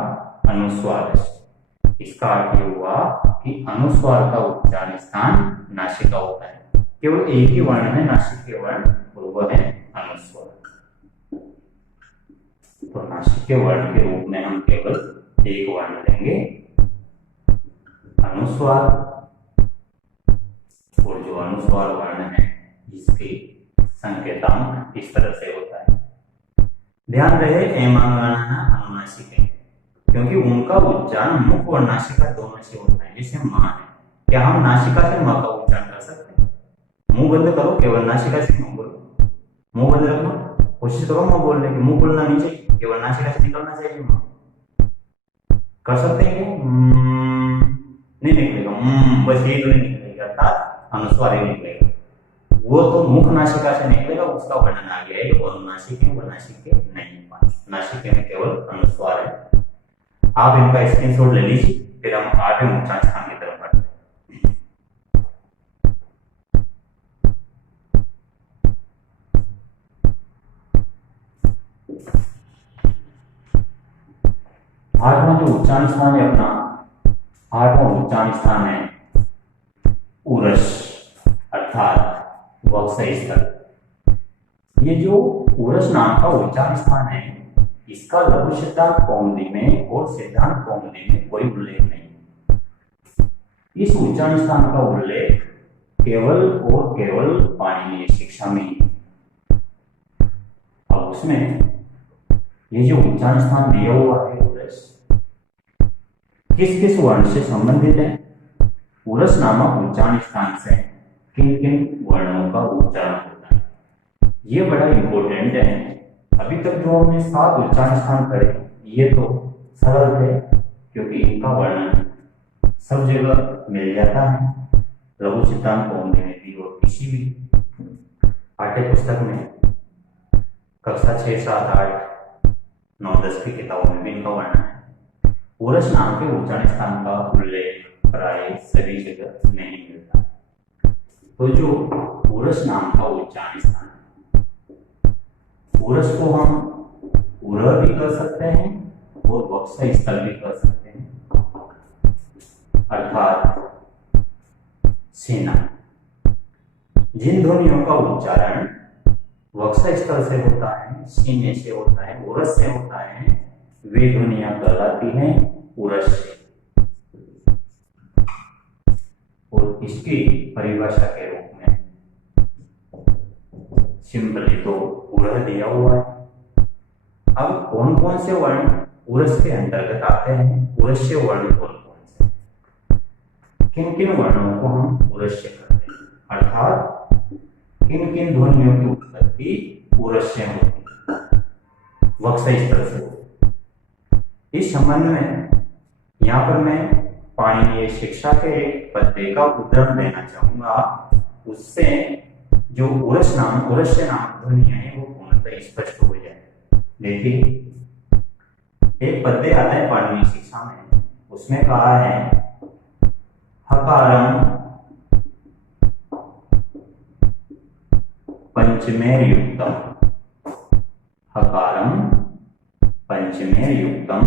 अनुस्वारस्य। इसका अर्थ यह हुआ कि अनुस्वार का उच्चारण स्थान नासिका होता है। केवल एक ही वर्ण है नासिक के वर्ण और वह है अनुस्वार। तो नासिक के वर्ण के रूप में हम केवल एक वर्ण लेंगे, अनुस्वार। और जो अनुस्वार वर्ण है इसके संकेतांक इस तरह से होता है। ध्यान रहे, एमांगाणा अनुनासिक है क्योंकि उनका उच्चारण मुख और नासिका दोनों से होता है। जैसे मां है, क्या हम नासिका से मां का उच्चारण कर सकते हैं? मुंह बंद करो, केवल नासिका से मुंह बोलो। मुंह बंद रखना, कोशिश करो मुंह बोलने की, मुंह बोलना नहीं चाहिए, केवल नासिका से निकलना चाहिए मां। कर सकते हैं क्या? नहीं निकलेगा, बस यही तो नहीं निकलेगा, अर्थात अनुस्वार ही निकलेगा। वो तो मुख नासिका से निकलेगा, उसका वर्णन आ गया है। वो अनुनासिक है, वो नासिक है नहीं, नासिक में केवल अनुस्वार है। आप इनका स्क्रीनशॉट ले लीजिए, फिर हम 8वें उच्चारण स्थान की तरफ बढ़ते हैं। 8वां जो उच्चारण स्थान है अपना, 8वां उच्चारण स्थान है उरस अर्थात वक्ष स्थल। ये जो उरस नाम का उच्चारण स्थान है, इसका लघु सिद्धांत कौमुदी में और सिद्धांत कौमुदी में कोई उल्लेख नहीं। इस उच्चारण स्थान का उल्लेख केवल और केवल पाणिनीय शिक्षा में ही। अब उसमें ये जो उच्चारण स्थान दिया हुआ है उरस, किस किस वर्ण से संबंधित है? उरस नामक उच्चारण स्थान से किन किन वर्णों का उच्चारण होता है, ये बड़ा इंपॉर्टेंट है। अभी तक जो हमने 7 उच्चारण स्थान पढ़े, ये तो सरल थे क्योंकि इनका वर्णन सब जगह मिल जाता है, लघु सिद्धांत कौमुदी में भी और किसी भी पाठ्य पुस्तक में, कक्षा 6, 7, 8, 9, 10 की किताबों में भी इनका वर्णन है। उरस नाम के उच्चारण स्थान का उल्लेख प्राय सभी जगह नहीं मिलता। तो जो उरस नाम का उच्चारण स्थान, उरस को हम उर भी कर सकते हैं और वक्ष स्थल भी कर सकते हैं, अर्थात सेना। जिन ध्वनियों का उच्चारण वक्ष स्थल से होता है, सीने से होता है, उरस से होता है, वे ध्वनियां कहलाती हैं उरस से। और इसकी परिभाषा के रूप में सिंपली तो उरह दिया हुआ है। अब कौन कौन से वर्ण उरस के अंतर्गत आते हैं, उरस से वर्ण कौन कौन से, किन किन वर्णों को हम उरस से करते हैं, अर्थात किन किन ध्वनियों की उत्पत्ति उरस्य में होती है, वक्ष स्थल से होती है। इस संबंध में यहाँ पर मैं पाणिनीय शिक्षा के एक पद्य का उदाहरण देना चाहूंगा, उससे जो उरस्य नामक ध्वनियां हैं वो पूर्णतः स्पष्ट हो जाए। देखिए, एक पद्य आता है पाणिनीय शिक्षा में, उसमें कहा है हकारम पंचमेर युक्तम, हकारम पंचमेर युक्तम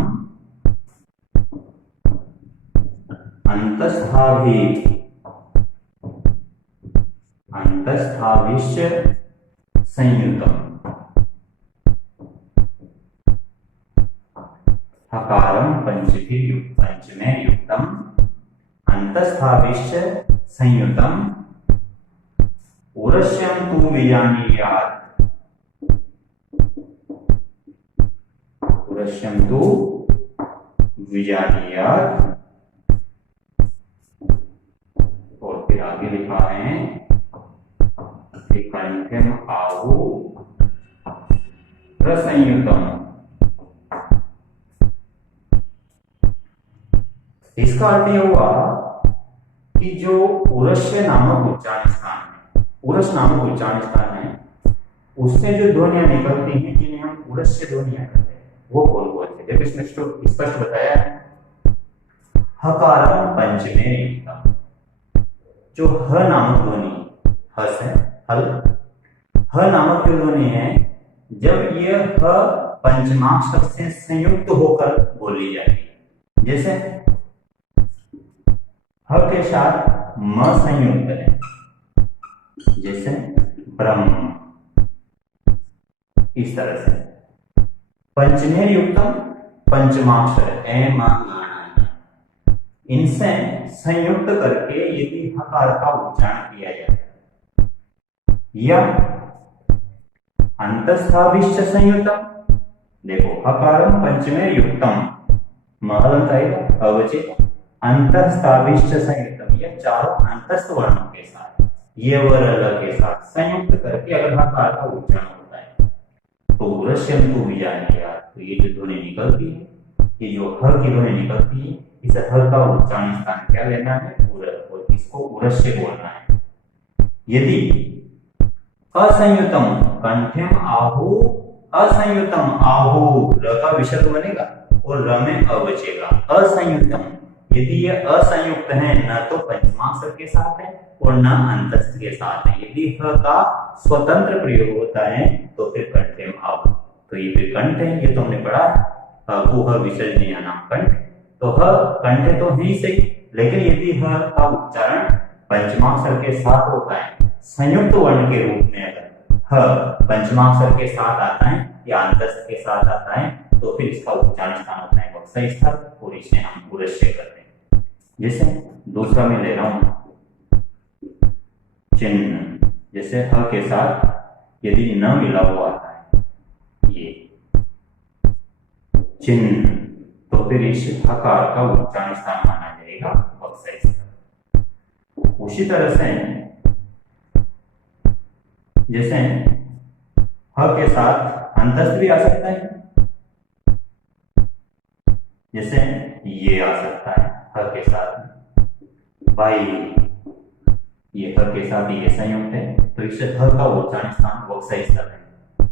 अंतस्थाभिश्च संयुतम, हकारम पंचमेर युक्तम अंतस्थाभिश्च संयुतम उरस्यं तु विजानीयात्, उरस्यं तु विजानीयात्। और फिर आगे लिखा है कि कंठम आहु रसंयुतम। इसका अर्थ यह हुआ कि जो उरस्य नामक उच्चारण स्थान है, उरस नामक उच्चारण स्थान है, उससे जो ध्वनियां निकलती हैं जिन्हें हम उरस्य ध्वनियां कहते हैं, वो कौन कौन से? देखो इसमें स्पष्ट बताया है, हकारम पंचमेर युक्तम, जो ह नामक ध्वनि, हस है, हल, ह नामक जो ध्वनि है, जब यह ह पंचमाक्षर से संयुक्त होकर बोली जाती है, जैसे ह के साथ म संयुक्त है, जैसे ब्रह्म, इस तरह से। पंचमेर युक्तम पंचमाक्षर एम इनसे संयुक्त करके यदि हकार का उच्चारण किया जाए, या अंतस्थाभिश्च संयुतम, देखो हकारम पंचमेर युक्तम, महलंत आएगा अवचित, अंतस्थाभिश्च संयुतम, यह चारों अंतस्थ वर्णों के साथ, ये वर के साथ संयुक्त करके अगर हकार का उच्चारण होता है तो उरस्यं तु विजानीयात्, तो ये जो ध्वनि निकलती है, ये जो ह की ध्वनि निकलती है, इस ह का उच्चारण स्थान क्या लेना है? उर, और इसको उरस्य बोलना है। यदि असंयुतम कंठम आहु, असंयुतम आहु, र का विसर्ग बनेगा और र में अ बचेगा। असंयुतम, यदि ये असंयुक्त है, न तो पंचमाक्षर के साथ है और न अंतस्थ के साथ है, यदि ह का स्वतंत्र प्रयोग होता है तो फिर कंठम आहु, तो ये फिर कंठ है, ये तो हमने पढ़ा ह विसर्जनीय नाम कंठ, तो ह कंठ तो है ही सही, लेकिन यदि ह का उच्चारण पंचमाक्षर के साथ होता है, संयुक्त वर्ण के रूप में अगर ह पंचमाक्षर के साथ आता है या अंतस्थ के साथ आता है, तो फिर इसका उच्चारण स्थान होता है वक्ष स्थल, और इसे हम उरस्य करते हैं। जैसे दूसरा मैं ले रहा हूं चिन्ह, जैसे ह के साथ यदि न मिला हुआ आता है ये चिन्ह, तो फिर इस हकार का उच्चारण स्थान माना जाएगा वक्ष स्थल। उसी तरह से जैसे ह के साथ अंतस्थ भी आ सकता है, जैसे ये आ सकता है ह के साथ भाई, ये ह के साथ ये संयुक्त है, तो इससे ह का उच्चारण स्थान वक्ष स्थल है।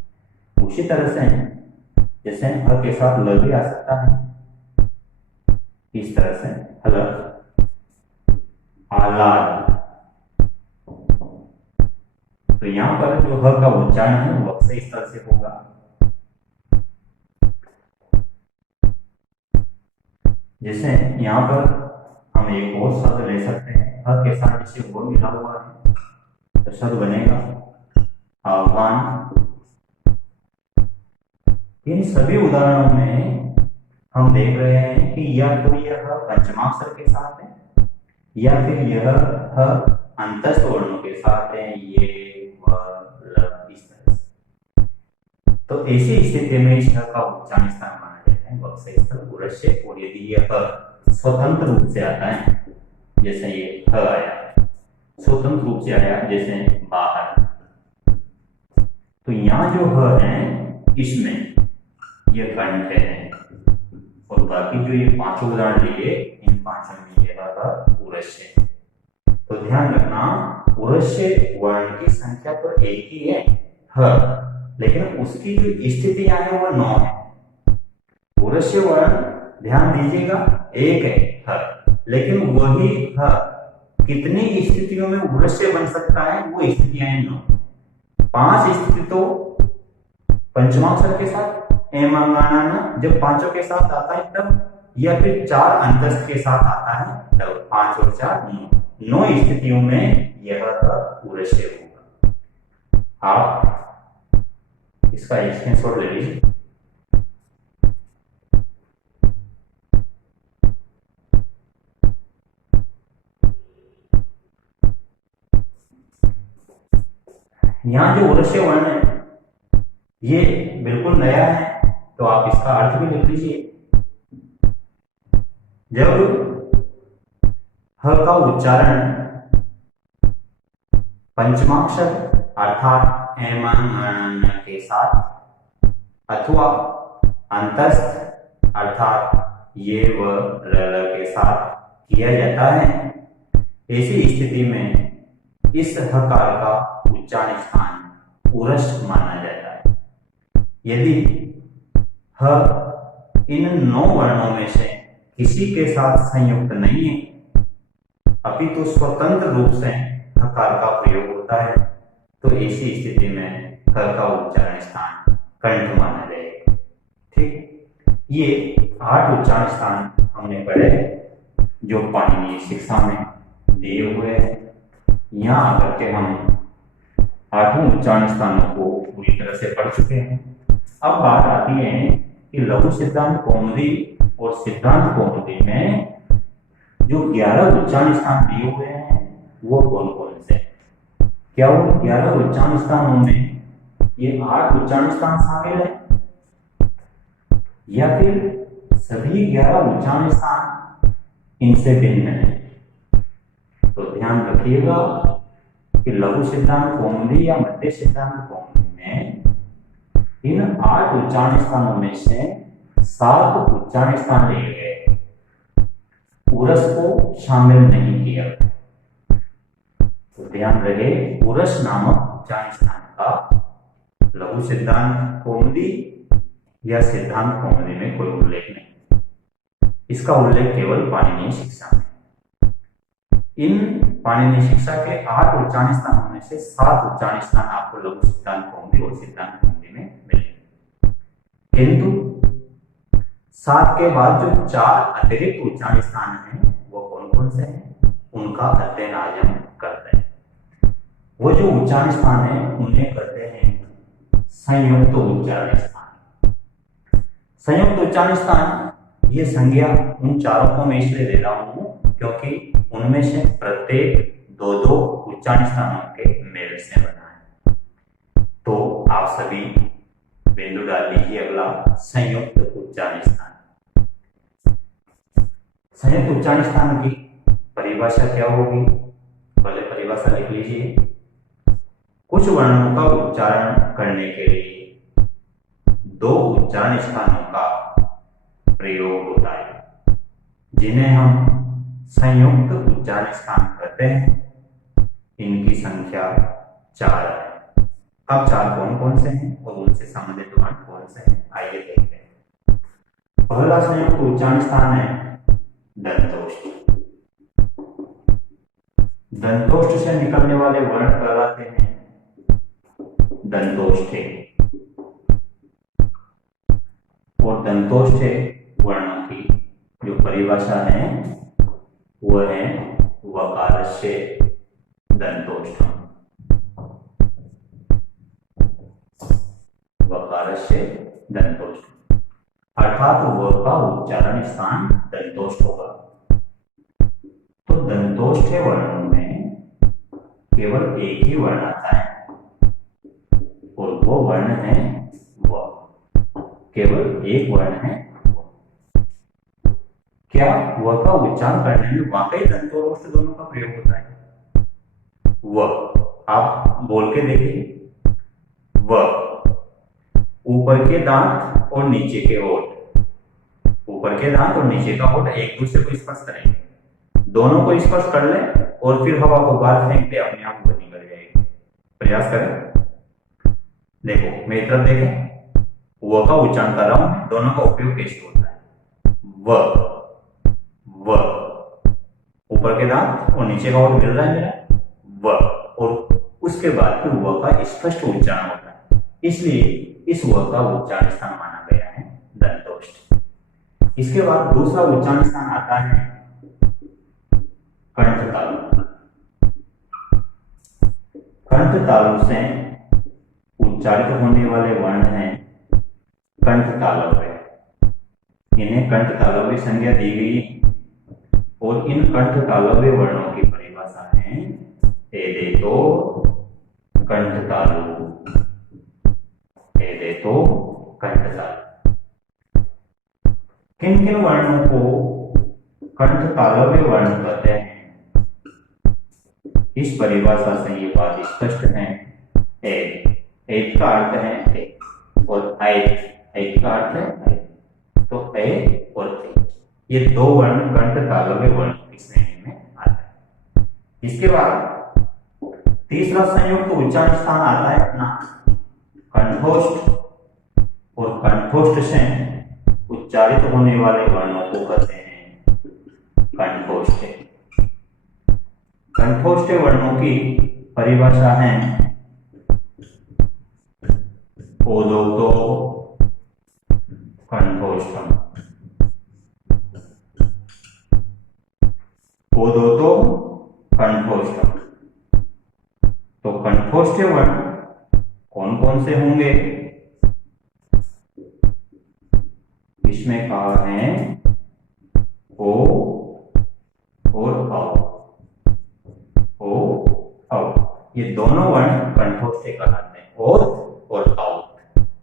उसी तरह से जैसे ह के साथ ल भी आ सकता है, इस तरह से हल, आलाद, तो यहां पर जो ह का उच्चारण है वक्ष स्थल से होगा। जैसे यहाँ पर हम एक और शब्द ले सकते हैं, ह के साथ जैसे वो मिला हुआ है तो शब्द बनेगा आह्वान। इन सभी उदाहरणों में हम देख रहे हैं कि या तो यह पंचमाक्षर के साथ है या फिर यह अंतस्थ वर्णों के साथ है, ये इस तरह से। तो ऐसी स्थिति में इस का उच्चारण स्थान माना जाता है वक्ष स्थल उरस्य। और यदि यह स्वतंत्र रूप से आता है, जैसे ये ह आया स्वतंत्र रूप से आया, जैसे बाहर। तो यहाँ जो ह है इसमें ये कंठ है, और बाकी जो ये पांचों उदाहरण लिए इन पांचों में ये उरस्य। तो ध्यान रखना, उरस्य वर्ण की संख्या तो एक ही है ह, लेकिन उसकी जो स्थितियां है वो 9 है। उरस्य वर्ण ध्यान दीजिएगा एक है ह, लेकिन वही ह कितनी स्थितियों में उरस्य बन सकता है, वो स्थितियां हैं 9। 5 स्थिति तो पंचमाक्षर के साथ एमांगाना जब पांचों के साथ आता है तब, या फिर 4 अंतस्थ के साथ आता है तब। 5 और 4 9 स्थितियों में यह उरस्य होगा। आप इसका स्क्रीनशॉट ले लीजिए। यहाँ जो उरस्य वर्ण है ये बिल्कुल नया है, तो आप इसका अर्थ भी लिख लीजिए। जब ह का उच्चारण पंचमाक्षर अर्थात एमांगण के साथ अथवा अंतस्थ अर्थात ये व ल के साथ किया जाता है, ऐसी स्थिति में इस हकार का उच्चारण स्थान उरस माना जाता है। यदि ह इन 9 वर्णों में से किसी के साथ संयुक्त नहीं है, अपितु स्वतंत्र रूप से हकार का प्रयोग होता है, तो ऐसी स्थिति में ह का उच्चारण स्थान कंठ माना जाएगा। ठीक, ये 8 उच्चारण स्थान हमने पढ़े जो पाणिनीय शिक्षा में दिए हुए हैं। यहाँ आकर के हम 8 उच्चारण स्थानों को पूरी तरह से पढ़ चुके हैं। अब बात आती है कि लघु सिद्धांत कौमुदी और सिद्धांत कौमुदी में जो 11 उच्चारण स्थान दिए हुए हैं वो कौन कौन से? क्या वो 11 उच्चारण स्थानों में ये 8 उच्चारण स्थान शामिल है, या फिर सभी 11 उच्चारण स्थान इनसे भिन्न है? तो ध्यान रखिएगा कि लघु सिद्धांत कौमुदी या मध्य सिद्धांत कौमुदी में इन 8 उच्चारण स्थानों में से 7 उच्चारण स्थान लिए गए, उरस को शामिल नहीं किया। तो ध्यान रहे, उरस नामक उच्चारण स्थान का लघु सिद्धांत कौमुदी या सिद्धांत कौमुदी में कोई उल्लेख नहीं, इसका उल्लेख केवल पाणिनीय शिक्षा में। इन पाणिनीय शिक्षा के 8 उच्चारण स्थानों में से 7 उच्चारण स्थान आपको लघु सिद्धांत कौमुदी और सिद्धांत कौमुदी में मिलेंगे, किंतु 7 के बाद जो 4 अतिरिक्त उच्चारण स्थान हैं वो कौन कौन से हैं, उनका अध्ययन आज हम करते हैं। वो जो उच्चारण स्थान है उन्हें कहते हैं संयुक्त उच्चारण स्थान। संयुक्त उच्चारण स्थान ये संज्ञा उन चारों को मैं इसलिए दे रहा हूं क्योंकि उनमें से प्रत्येक 2-2 उच्चारण स्थानों के मेल से बना है। तो आप सभी बिंदु डाल लीजिए अगला संयुक्त उच्चारण स्थान। संयुक्त उच्चारण स्थान की परिभाषा क्या होगी, पहले परिभाषा लिख लीजिए। कुछ वर्णों का उच्चारण करने के लिए 2 उच्चारण स्थानों का प्रयोग होता है, जिन्हें हम संयुक्त उच्चारण स्थान कहते हैं। इनकी संख्या 4 है। अब 4 कौन कौन से हैं और उनसे संबंधित वर्ण कौन से हैं, आइए देखते हैं। पहला संयुक्त उच्चारण स्थान है दंतोष्ठ। दंतोष्ठ से निकलने वाले वर्ण कहलाते हैं दंतोष्ठे, और दंतोष्ठे वर्णों की जो परिभाषा है वह है वकारस्य दंतोष्ठम। वकारस्य दंतोष्ठम अर्थात व का उच्चारण स्थान दंतोष्ठ होगा। तो दंतोष्ठे वर्णों में केवल एक ही वर्ण आता है और वो वर्ण है व। केवल एक वर्ण है व। क्या व का उच्चारण करने में वाकई दंतोष्ठ दोनों का प्रयोग होता है? व। आप बोल के देखिए, व। ऊपर के दांत और नीचे के होठ, ऊपर के दांत और नीचे का होठ एक दूसरे को स्पर्श करेंगे, दोनों को स्पर्श कर ले और फिर हवा को बाहर फेंक दे, अपने आप वो निकल जाएगी। प्रयास करें, देखो मेरी तरफ देखें, व का उच्चारण कर रहा हूं, दोनों का उपयोग कैसे होता है। व, व, ऊपर के दांत और नीचे का होठ मिल रहा है मेरा, व, और उसके बाद फिर व का स्पष्ट उच्चारण होता है, इसलिए इस व का उच्चारण स्थान माना गया है दंतोष्ठ। इसके बाद दूसरा उच्चारण स्थान आता है कंठ तालु। कंठ तालु से उच्चारित होने वाले वर्ण हैं कंठ तालव्य। इन्हें कंठ तालव्य संज्ञा दी गई और इन कंठ तालव्य वर्णों की परिभाषा है एदे तो कंठ तालु, एदे तो कंठ तालु। किन किन वर्णों को कंठ तालव्य वर्ण कहते हैं, इस परिभाषा से ये बात स्पष्ट है। एक का अर्थ है एक और एक का अर्थ है एक, तो ए और ते, ये दो वर्ण कंठ तालव्य वर्ण की श्रेणी में आते हैं। इसके बाद तीसरा संयुक्त उच्चारण स्थान आता है अपना कंठोष्ठ, और कंठोष्ठ से उच्चारित होने वाले वर्णों को कहते हैं कंठोष्ठ। कंठोष्ठ वर्णों की परिभाषा है ओदोतो कंठोष्ठम, ओदोतो कंठोष्ठम। तो कंठोष्ठ वर्ण कौन कौन से होंगे, इसमें कहा है ओ और औ, ओ औ, ये दोनों वर्ण कंठोष्ठ कहलाते हैं, ओ और औ,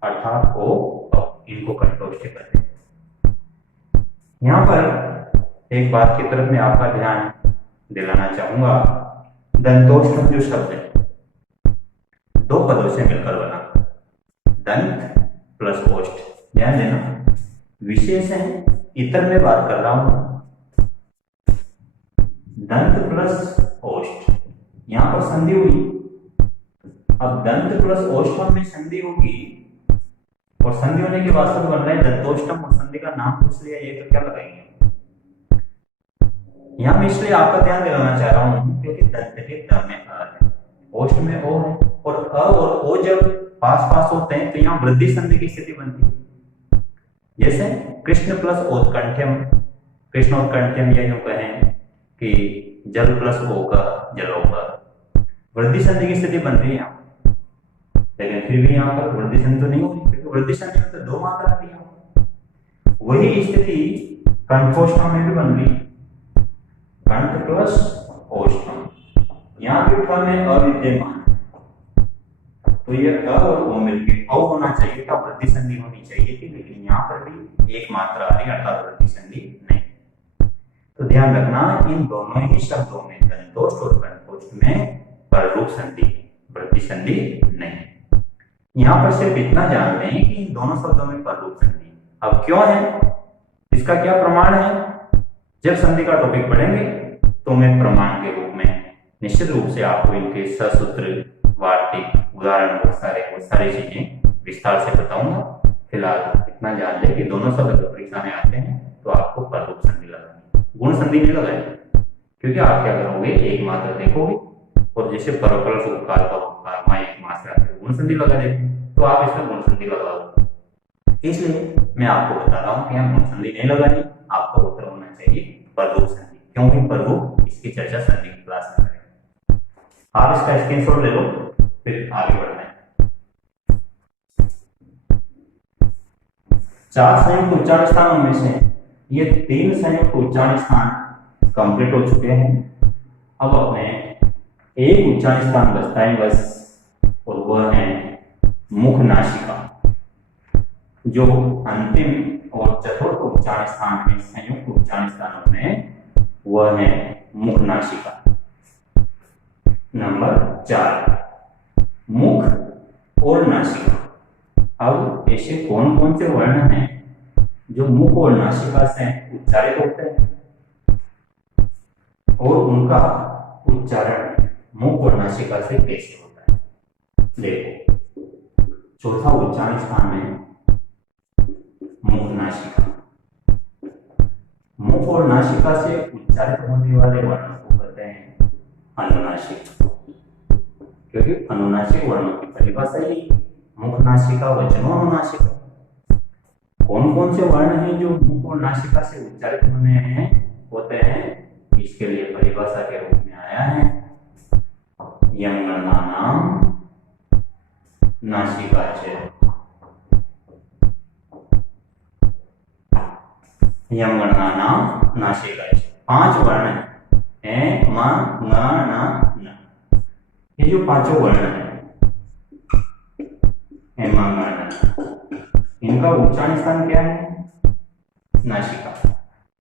अर्थात ओ औ, इनको कंठोष्ठ कहते हैं। यहां पर एक बात की तरफ मैं आपका ध्यान दिलाना चाहूंगा, दंतोष्ठम जो शब्द है दो पदों से मिलकर बना, दंत प्लस ओष्ठ। ध्यान देना, विशेष है, इतर में बात कर रहा हूं, दंत प्लस ओष्ठ, यहां पर संधि हुई। अब दंत प्लस ओष्ठम में संधि होगी और संधि होने के बाद बन रहा है दंतोष्ठम, और संधि का नाम पूछ लिया, ये तो क्या लगाएंगे। यहां मैं इसलिए आपका ध्यान दिलाना चाह रहा हूं क्योंकि दंत के द में अ है, ओष्ठ में ओ है, और अ और ओ जब पास पास होते हैं तो यहाँ वृद्धि संधि की स्थिति बनती है। जैसे कृष्ण प्लस ओत्कंठ्यम, कृष्ण उत्कंठ्यम, या यूं कहें कि जल प्लस ओका जलोका, वृद्धि संधि की स्थिति बन रही है यहाँ, लेकिन फिर भी यहाँ पर वृद्धि संधि तो नहीं होगी क्योंकि वृद्धि संधि में तो दो मात्रा आती है। वही स्थिति कंठोष्ठम में भी बन रही है, कंठ प्लस ओष्ठम, यहाँ भी ठ में अविद्यमान, तो ये अ और ओ मिलकर औ होना चाहिए था, वृद्धि संधि होनी चाहिए थी, लेकिन यहाँ पर भी एक मात्रा आ रही है अर्थात वृद्धि संधि नहीं। तो ध्यान रखना, इन दोनों ही शब्दों में दंतोष्ठ और कंठोष्ठ में पररूप संधि, वृद्धि संधि नहीं। यहाँ पर सिर्फ इतना जान लें कि इन दोनों शब्दों में पररूप संधि। अब क्यों है, इसका क्या प्रमाण है, जब संधि का टॉपिक पढ़ेंगे तो मैं प्रमाण के रूप में निश्चित रूप से आपको इनके ससूत्र, वार्तिक, उदाहरण, बहुत सारी चीजें विस्तार से बताऊंगा। फिलहाल इतना जान ले कि दोनों शब्द परीक्षा में आते हैं तो आपको पररूप संधि लगानी, गुण संधि नहीं लगाएंगे, क्योंकि आप क्या करोगे, एक मात्रा देखोगे और जैसे परपल उपकार का एक मात्रा गुण संधि लगा देते, तो आप इसमें गुण संधि लगाओगे। इसलिए मैं आपको बता रहा हूँ कि यहाँ गुण संधि नहीं लगानी, आपका उत्तर होना चाहिए पररूप संधि। क्योंकि पररूप, इसकी चर्चा संधि की क्लास में करेंगे। आप इसका स्क्रीनशॉट ले लो, फिर आगे बढ़ते हैं। 4 संयुक्त उच्चारण स्थानों में से ये 3 संयुक्त उच्चारण स्थान कंप्लीट हो चुके हैं। अब अपने एक उच्चारण स्थान बचता है बस, और वह है मुख नासिका। जो अंतिम और चतुर्थ उच्चारण स्थान है संयुक्त उच्चारण स्थानों में, वह है मुख नासिका। नंबर 4, मुख और नासिका। अब ऐसे कौन कौन से वर्ण हैं जो मुख और नासिका से उच्चारित होते हैं और उनका उच्चारण मुख और नासिका से कैसे होता है। देखो, चौथा उच्चारण स्थान में मुख नासिका। मुख और नासिका से उच्चारित होने वाले वर्ण को कहते हैं अनुनासिक, क्योंकि अनुनासिक वर्णों की परिभाषा ही मुख नासिका वचनो अनुनासिका। कौन कौन से वर्ण हैं जो मुख और नासिका से उच्चारित होते हैं, इसके लिए परिभाषा के रूप में आया है यंगणानाम नासिकाचे। यंगणानाम नासिकाचे 5 वर्ण हैं, म न न न। ये जो पांचों वर्ण हैं इनका उच्चारण स्थान क्या है, नासिका।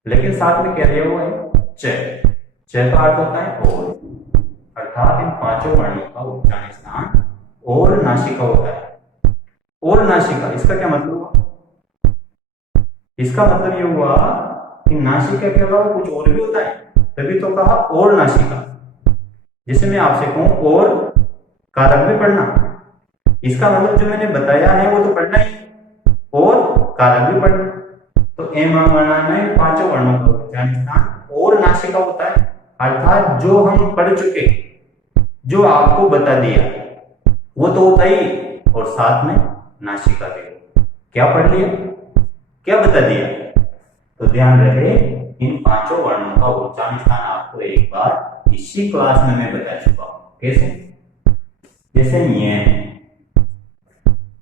लेकिन साथ में क्या दिया हुआ है, च। च का अर्थ होता है और, अर्थात इन पांचों वर्णों का उच्चारण स्थान और नासिका होता है। और नासिका, इसका क्या मतलब हुआ? इसका मतलब ये हुआ कि नासिका के अलावा कुछ और भी होता है, तभी तो कहा और नासिका। जैसे मैं आपसे कहूं और कारक भी पढ़ना, इसका मतलब जो मैंने बताया है वो तो पढ़ना ही, और कारक भी पढ़ना। तो एम में पांचों वर्णों का उच्चारण स्थान और नासिका होता है, अर्थात जो हम पढ़ चुके, जो आपको बता दिया वो तो होता ही, और साथ में नासिका भी। क्या पढ़ लिया, क्या बता दिया? तो ध्यान रहे, इन पांचों वर्णों का उच्चारण स्थान आपको एक बार इसी क्लास में मैं बता चुका हूं। कैसे? जैसे न्य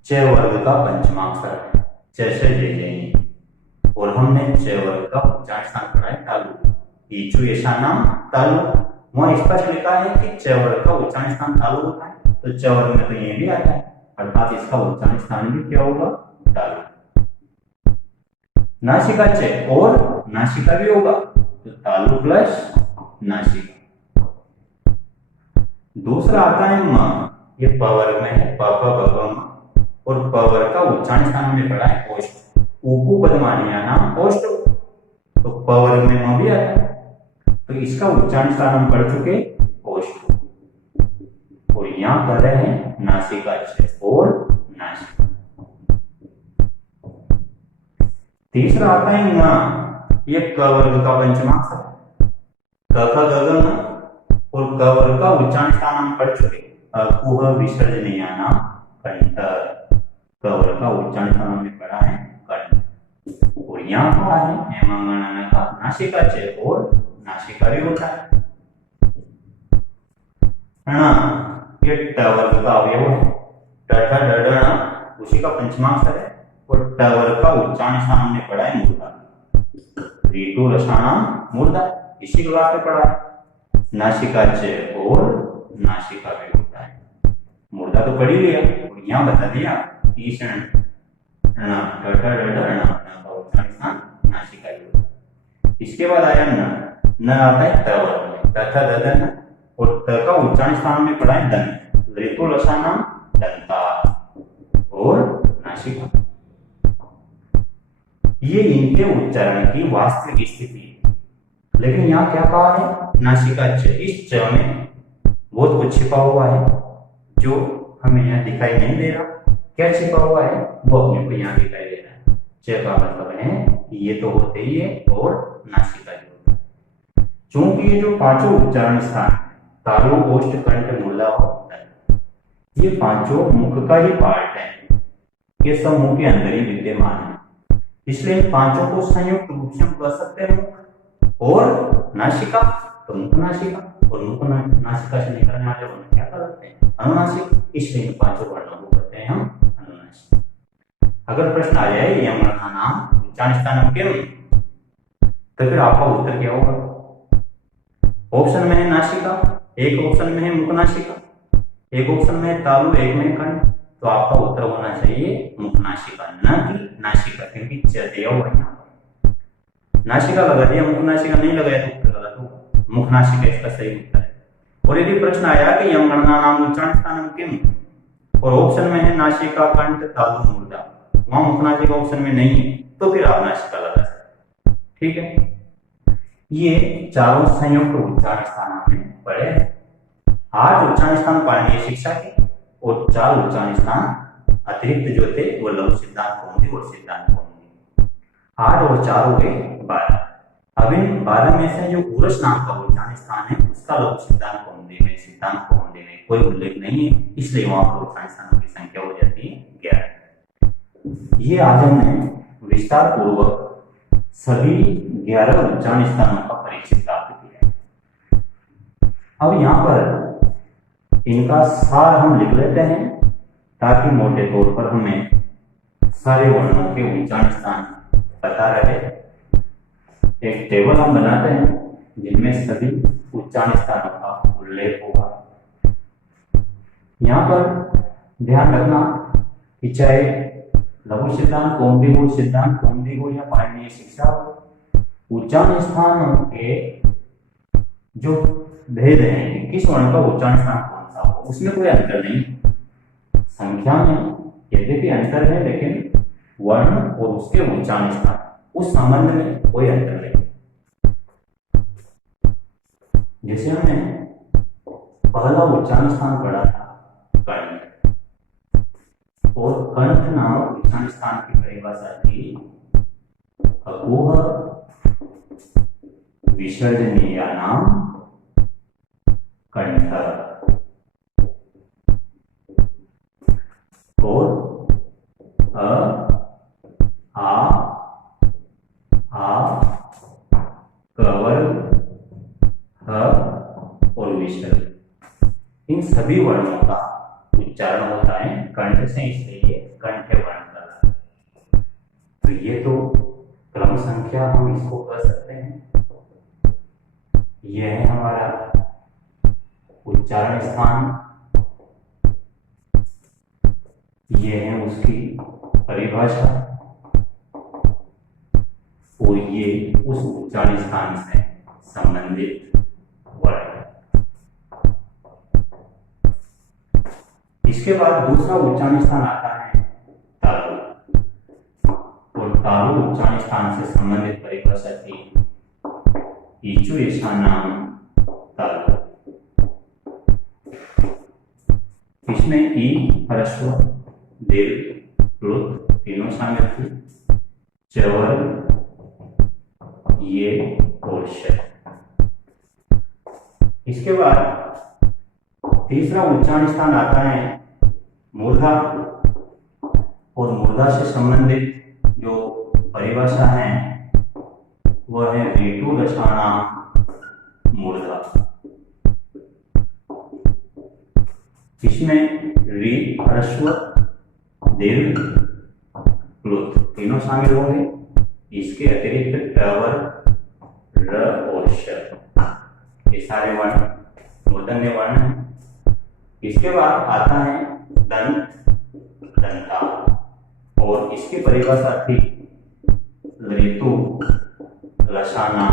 च वर्ग का पंचमाक्षर है, च से ले लेंगे, और हमने च वर्ग का उच्चारण स्थान पढ़ा है तालु। ईचु ऐसा नाम तालु, वहां स्पष्ट लिखा है कि च वर्ग का उच्चारण स्थान तालु होता है, तो च वर्ग में तो ये भी आता है, अर्थात इसका उच्चारण स्थान भी क्या होगा, तालु। नासिका च और नासिका भी होगा, तो तालु प्लस नासिका। दूसरा आता है म, ये प वर्ग में है, प प ब ब म, और प वर्ग का उच्चारण स्थान हमने पढ़ा है ओष्ठ। ऊपू पदमानिया नाम ओष्ठ, तो प वर्ग में म भी आता है, तो इसका उच्चारण स्थान हम पढ़ चुके ओष्ठ। और यहां कर रहे हैं नासिका च और नासिका। तीसरा आता है ङ, ये क वर्ग का पंचमाक्षर, क ख ग घ ङ, और क वर्ग का उच्चारण स्थान हम पढ़ चुके अकुह विसर्जनीय नाम कंठ। क वर्ग का उच्चारण स्थान हमने पढ़ा है कंठ। और यहाँ कहा है एमंगणन का नासिका च और नासिका भी होता है। ये ट वर्ग का अवयव है, ट ठ ड ढ ण, उसी का पंचमाक्षर है, और ट वर्ग का उच्चारण स्थान हमने पढ़ा है मूर्धा। ऋतु रसानाम मूर्धा, इसी क्लास में पढ़ा है। नासिका च और नासिका भी होता है, मूर्धा तो पढ़ ही लिया, और यहाँ बता दिया कि नासिका ही होता है। इसके बाद आया न आता है त वर्ग में, त थ द ध न, और त का उच्चारण स्थान में पढ़ा है दंत। ऋतु रसानाम दंता और नासिका। ये इनके उच्चारण की वास्तविक स्थिति है। लेकिन यहाँ क्या कहा है, नासिका च, इस च में बहुत कुछ छिपा हुआ है जो हमें यहाँ दिखाई नहीं दे रहा। क्या छिपा हुआ है वो अपने को यहाँ दिखाई दे रहा है। च का मतलब है कि ये तो होते ही है और नासिका भी होता है। चूंकि ये जो पांचों उच्चारण स्थान तालु ओष्ठ कंठ मूर्धा होता है, ये पांचों मुख का ही पार्ट है, ये सब मुंह के अंदर ही विद्यमान है, इसलिए इन पांचों को संयुक्त रूप से हम कह सकते हैं मुख और नासिका, तो मुख नासिका, और मुख नासिका से निकलने वाले वर्ण क्या कहते हैं, अनुनासिक। इसलिए इन पांचों वर्णों को कहते हैं हम अनुनासिक। अगर प्रश्न आ जाए यम वर्ण नाम उच्चारण स्थान किम, तो फिर आपका उत्तर क्या होगा? ऑप्शन में है नासिका, एक ऑप्शन में है मुख नासिका, एक ऑप्शन में है तालु, एक में कंठ, तो आपका उत्तर होना चाहिए मुख नासिका, न कि नासिका, क्योंकि च दिया हुआ है। नासिका लगा दिया, मुख नासिका नहीं लगाया तो उत्तर गलत होगा। मुख नासिका इसका सही उत्तर है। और यदि प्रश्न आया कि यम गणनानाम उच्चारण स्थानम किम, और ऑप्शन में है नासिका, कंठ, तालु, मूर्धा, वहां मुखनासिका ऑप्शन में नहीं है, तो फिर आप नासिका लगा सकते हैं। ठीक है, ये चारों संयुक्त उच्चारण स्थान हमने पढ़े। 8 उच्चारण स्थान पाणिनीय शिक्षा के और 4 उच्चारण स्थान अतिरिक्त जो थे वो लघु सिद्धांत कौमुदी और सिद्धांत कौमुदी। 8 और 4 हो गए 12। अब इन 12 में से जो उरस नाम का उच्चारण स्थान है उसका लघु सिद्धांत कौमुदी में, सिद्धांत कौमुदी में कोई उल्लेख नहीं है, इसलिए वहां पर उच्चारण स्थानों की संख्या हो जाती है 11। ये आज हमने विस्तार पूर्वक सभी 11 उच्चारण स्थानों का परिचय प्राप्त किया। अब यहाँ पर इनका सार हम लिख लेते हैं ताकि मोटे तौर पर हमें सारे वर्णों के उच्चारण स्थान पता रहे। एक टेबल हम बनाते हैं जिनमें सभी उच्चारण स्थानों का उल्लेख होगा। यहाँ पर ध्यान रखना कि चाहे लघु सिद्धांत कौमुदी हो, सिद्धांत कौमुदी हो या पाणिनीय शिक्षा हो, उच्चारण स्थानों के जो भेद है किस वर्ण का उच्चारण स्थान कौन सा हो, उसमें कोई अंतर नहीं। संख्या में यद्यपि अंतर है लेकिन वर्ण और उसके उच्चारण स्थान उस संबंध में कोई अंतर नहीं। जैसे हमने पहला उच्चारण स्थान पढ़ा था कंठ, और कंठ नामक उच्चारण स्थान की परिभाषा थी अकुह विसर्जनीय नाम कंठ, और अ आ कवर ह और विसर्ग, इन सभी वर्णों का उच्चारण होता है कंठ से, इसलिए कंठ वर्ण कहलाता है। तो ये तो क्रम संख्या हम इसको कह सकते हैं। यह है हमारा उच्चारण स्थान, ये है उसकी परिभाषा, और ये उस उच्चारण स्थान से संबंधित वर्ण। इसके बाद दूसरा उच्चारण स्थान आता है तालु, और तालु उच्चारण स्थान से संबंधित परिभाषा थी ईचु ऐसा नाम तालु। इसमें ई, ह्रस्व, दीर्घ, प्लुत तीनों शामिल थी, चवर, ये और श। इसके बाद तीसरा उच्चारण स्थान आता है मूर्धा, और मूर्धा से संबंधित जो परिभाषा है वह है ऋतु दशानाम मूर्धा। इसमें री, ह्रस्व, दीर्घ, प्लुत तीनों शामिल होंगे। इसके अतिरिक्त टवर, र और श, ये सारे वर्ण मूर्धन्य वर्ण हैं। इसके बाद आता है दंत, दंता, और इसकी परिभाषा थी ऋतु लसाना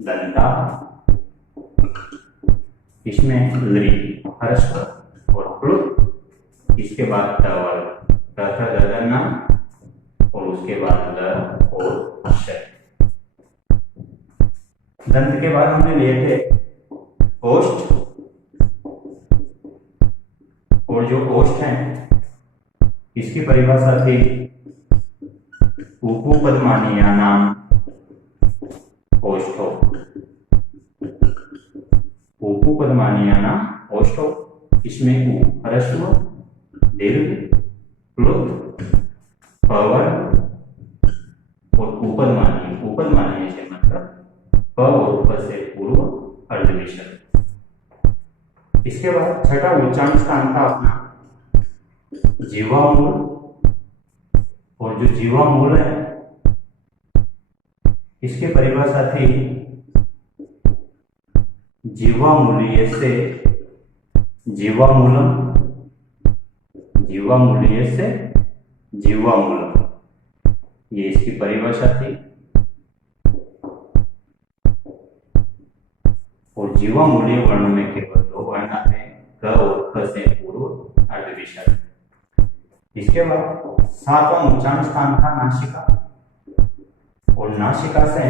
दंता। इसमें लृ, ह्रस्व और प्लुत, इसके बाद टवर, ददना, और उसके बाद ल और श। दंत के बाद हमने लिए थे ओष्ठ, और जो ओष्ठ है इसकी परिभाषा थी उपपदमानीया नाम ओष्ठो, उपपदमानीया नाम ओष्ठो। इसमें उ, ह्रस्व, दीर्घ, प्लुत, पवर और उपदमानीय, उपदमानीय से मतलब प और उप से पूर्व अर्धविसर्ग। इसके बाद छठा उच्चारण स्थान था अपना जीवामूल, और जो जीवामूल है इसकी परिभाषा थी जीवामूलीय से जीवामूलम, जीवामूलीय से जीवामूलम, ये इसकी परिभाषा थी। और जीवामूलीय वर्णों में केवल 2 वर्ण आते हैं, क और ख से पूर्व अर्ध विसर्ग। इसके बाद 7वां उच्चारण स्थान था नासिका, और नासिका से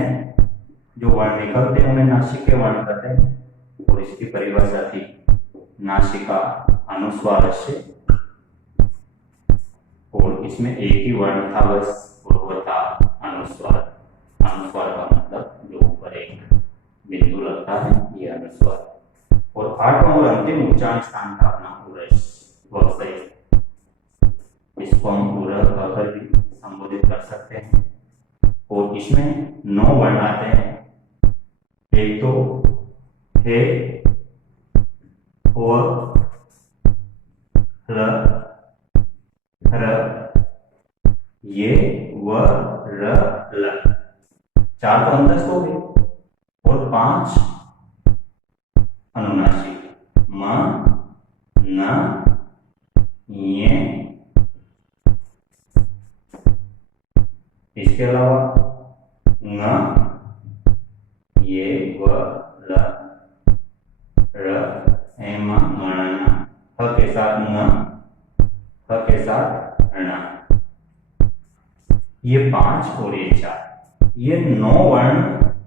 जो वर्ण निकलते हैं उन्हें नासिक के वर्ण कहते हैं, और इसकी परिभाषा थी नासिका अनुस्वार से, और इसमें एक ही वर्ण था बस, और वो था अनुस्वार। अनुस्वार का मतलब जो ऊपर एक बिंदु लगता है, ये अनुस्वार। और 8वां और अंतिम उच्चारण स्थान था अपना उरस, वक्सई। इसको हम उर कहकर भी संबोधित कर सकते हैं, और इसमें 9 वर्ण आते हैं। एक तो हे, और र, ये, व, र, ल। 4 तो अंतस्थ हो गए, और 5 अनुनासिक, म, न, ये। इसके अलावा न, ये, व, ल, र, एम, गणना, ह के साथ न, ह के साथ ण। ये 5 और ये 4, ये 9 वर्ण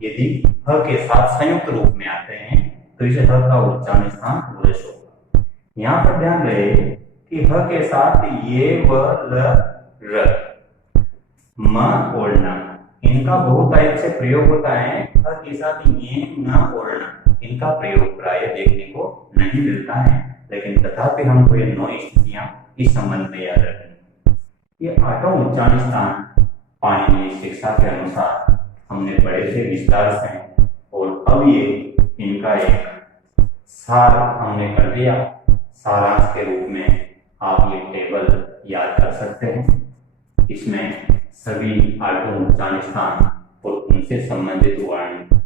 यदि ह के साथ संयुक्त रूप में आते हैं तो इसे ह का उच्चारण स्थान उरस होगा। यहाँ पर ध्यान रहे कि ह के साथ ये, व, ल, र, म और न, इनका बहुतायत से प्रयोग होता है। ह के साथ ये, न और न, इनका प्रयोग प्राय देखने को नहीं मिलता है, लेकिन तथापि हमको ये 9 स्थितियां इस संबंध में याद रखनी। ये 8वां उच्चारण स्थान पाणिनीय शिक्षा के अनुसार हमने पढ़े थे विस्तार से, और अब ये इनका एक सार हमने कर दिया। सारांश के रूप में आप ये टेबल याद कर सकते हैं। इसमें सभी 8 उच्चारण स्थान और उनसे संबंधित वर्ण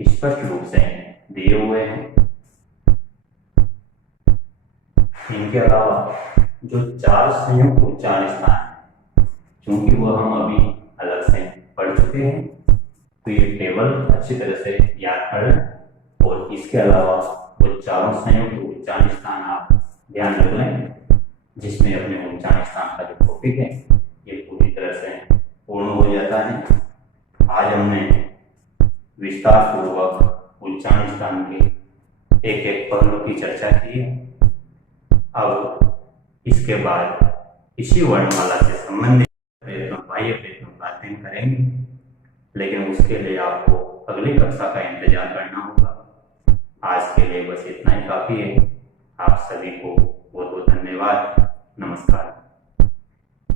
स्पष्ट रूप से दिए हुए हैं। इनके अलावा जो 4 संयुक्त उच्चारण स्थान, क्योंकि वह हम अभी अलग से पढ़ चुके हैं, तो ये टेबल अच्छी तरह से याद कर लें। और इसके अलावा वो 4 संयुक्त उच्चारण स्थान आप ध्यान रख लें, जिसमें अपने उच्चारण स्थान का जो टॉपिक है ये पूरी तरह से पूर्ण हो जाता है। आज हमने विस्तार पूर्वक उच्चारण स्थान के एक एक पहलू की चर्चा की है। अब इसके बाद इसी वर्णमाला से संबंधित बाह्य प्रयत्नों का अध्ययन करेंगे, लेकिन उसके लिए आपको अगली कक्षा का इंतजार करना होगा। आज के लिए बस इतना ही काफी है। आप सभी को बहुत बहुत धन्यवाद। नमस्कार।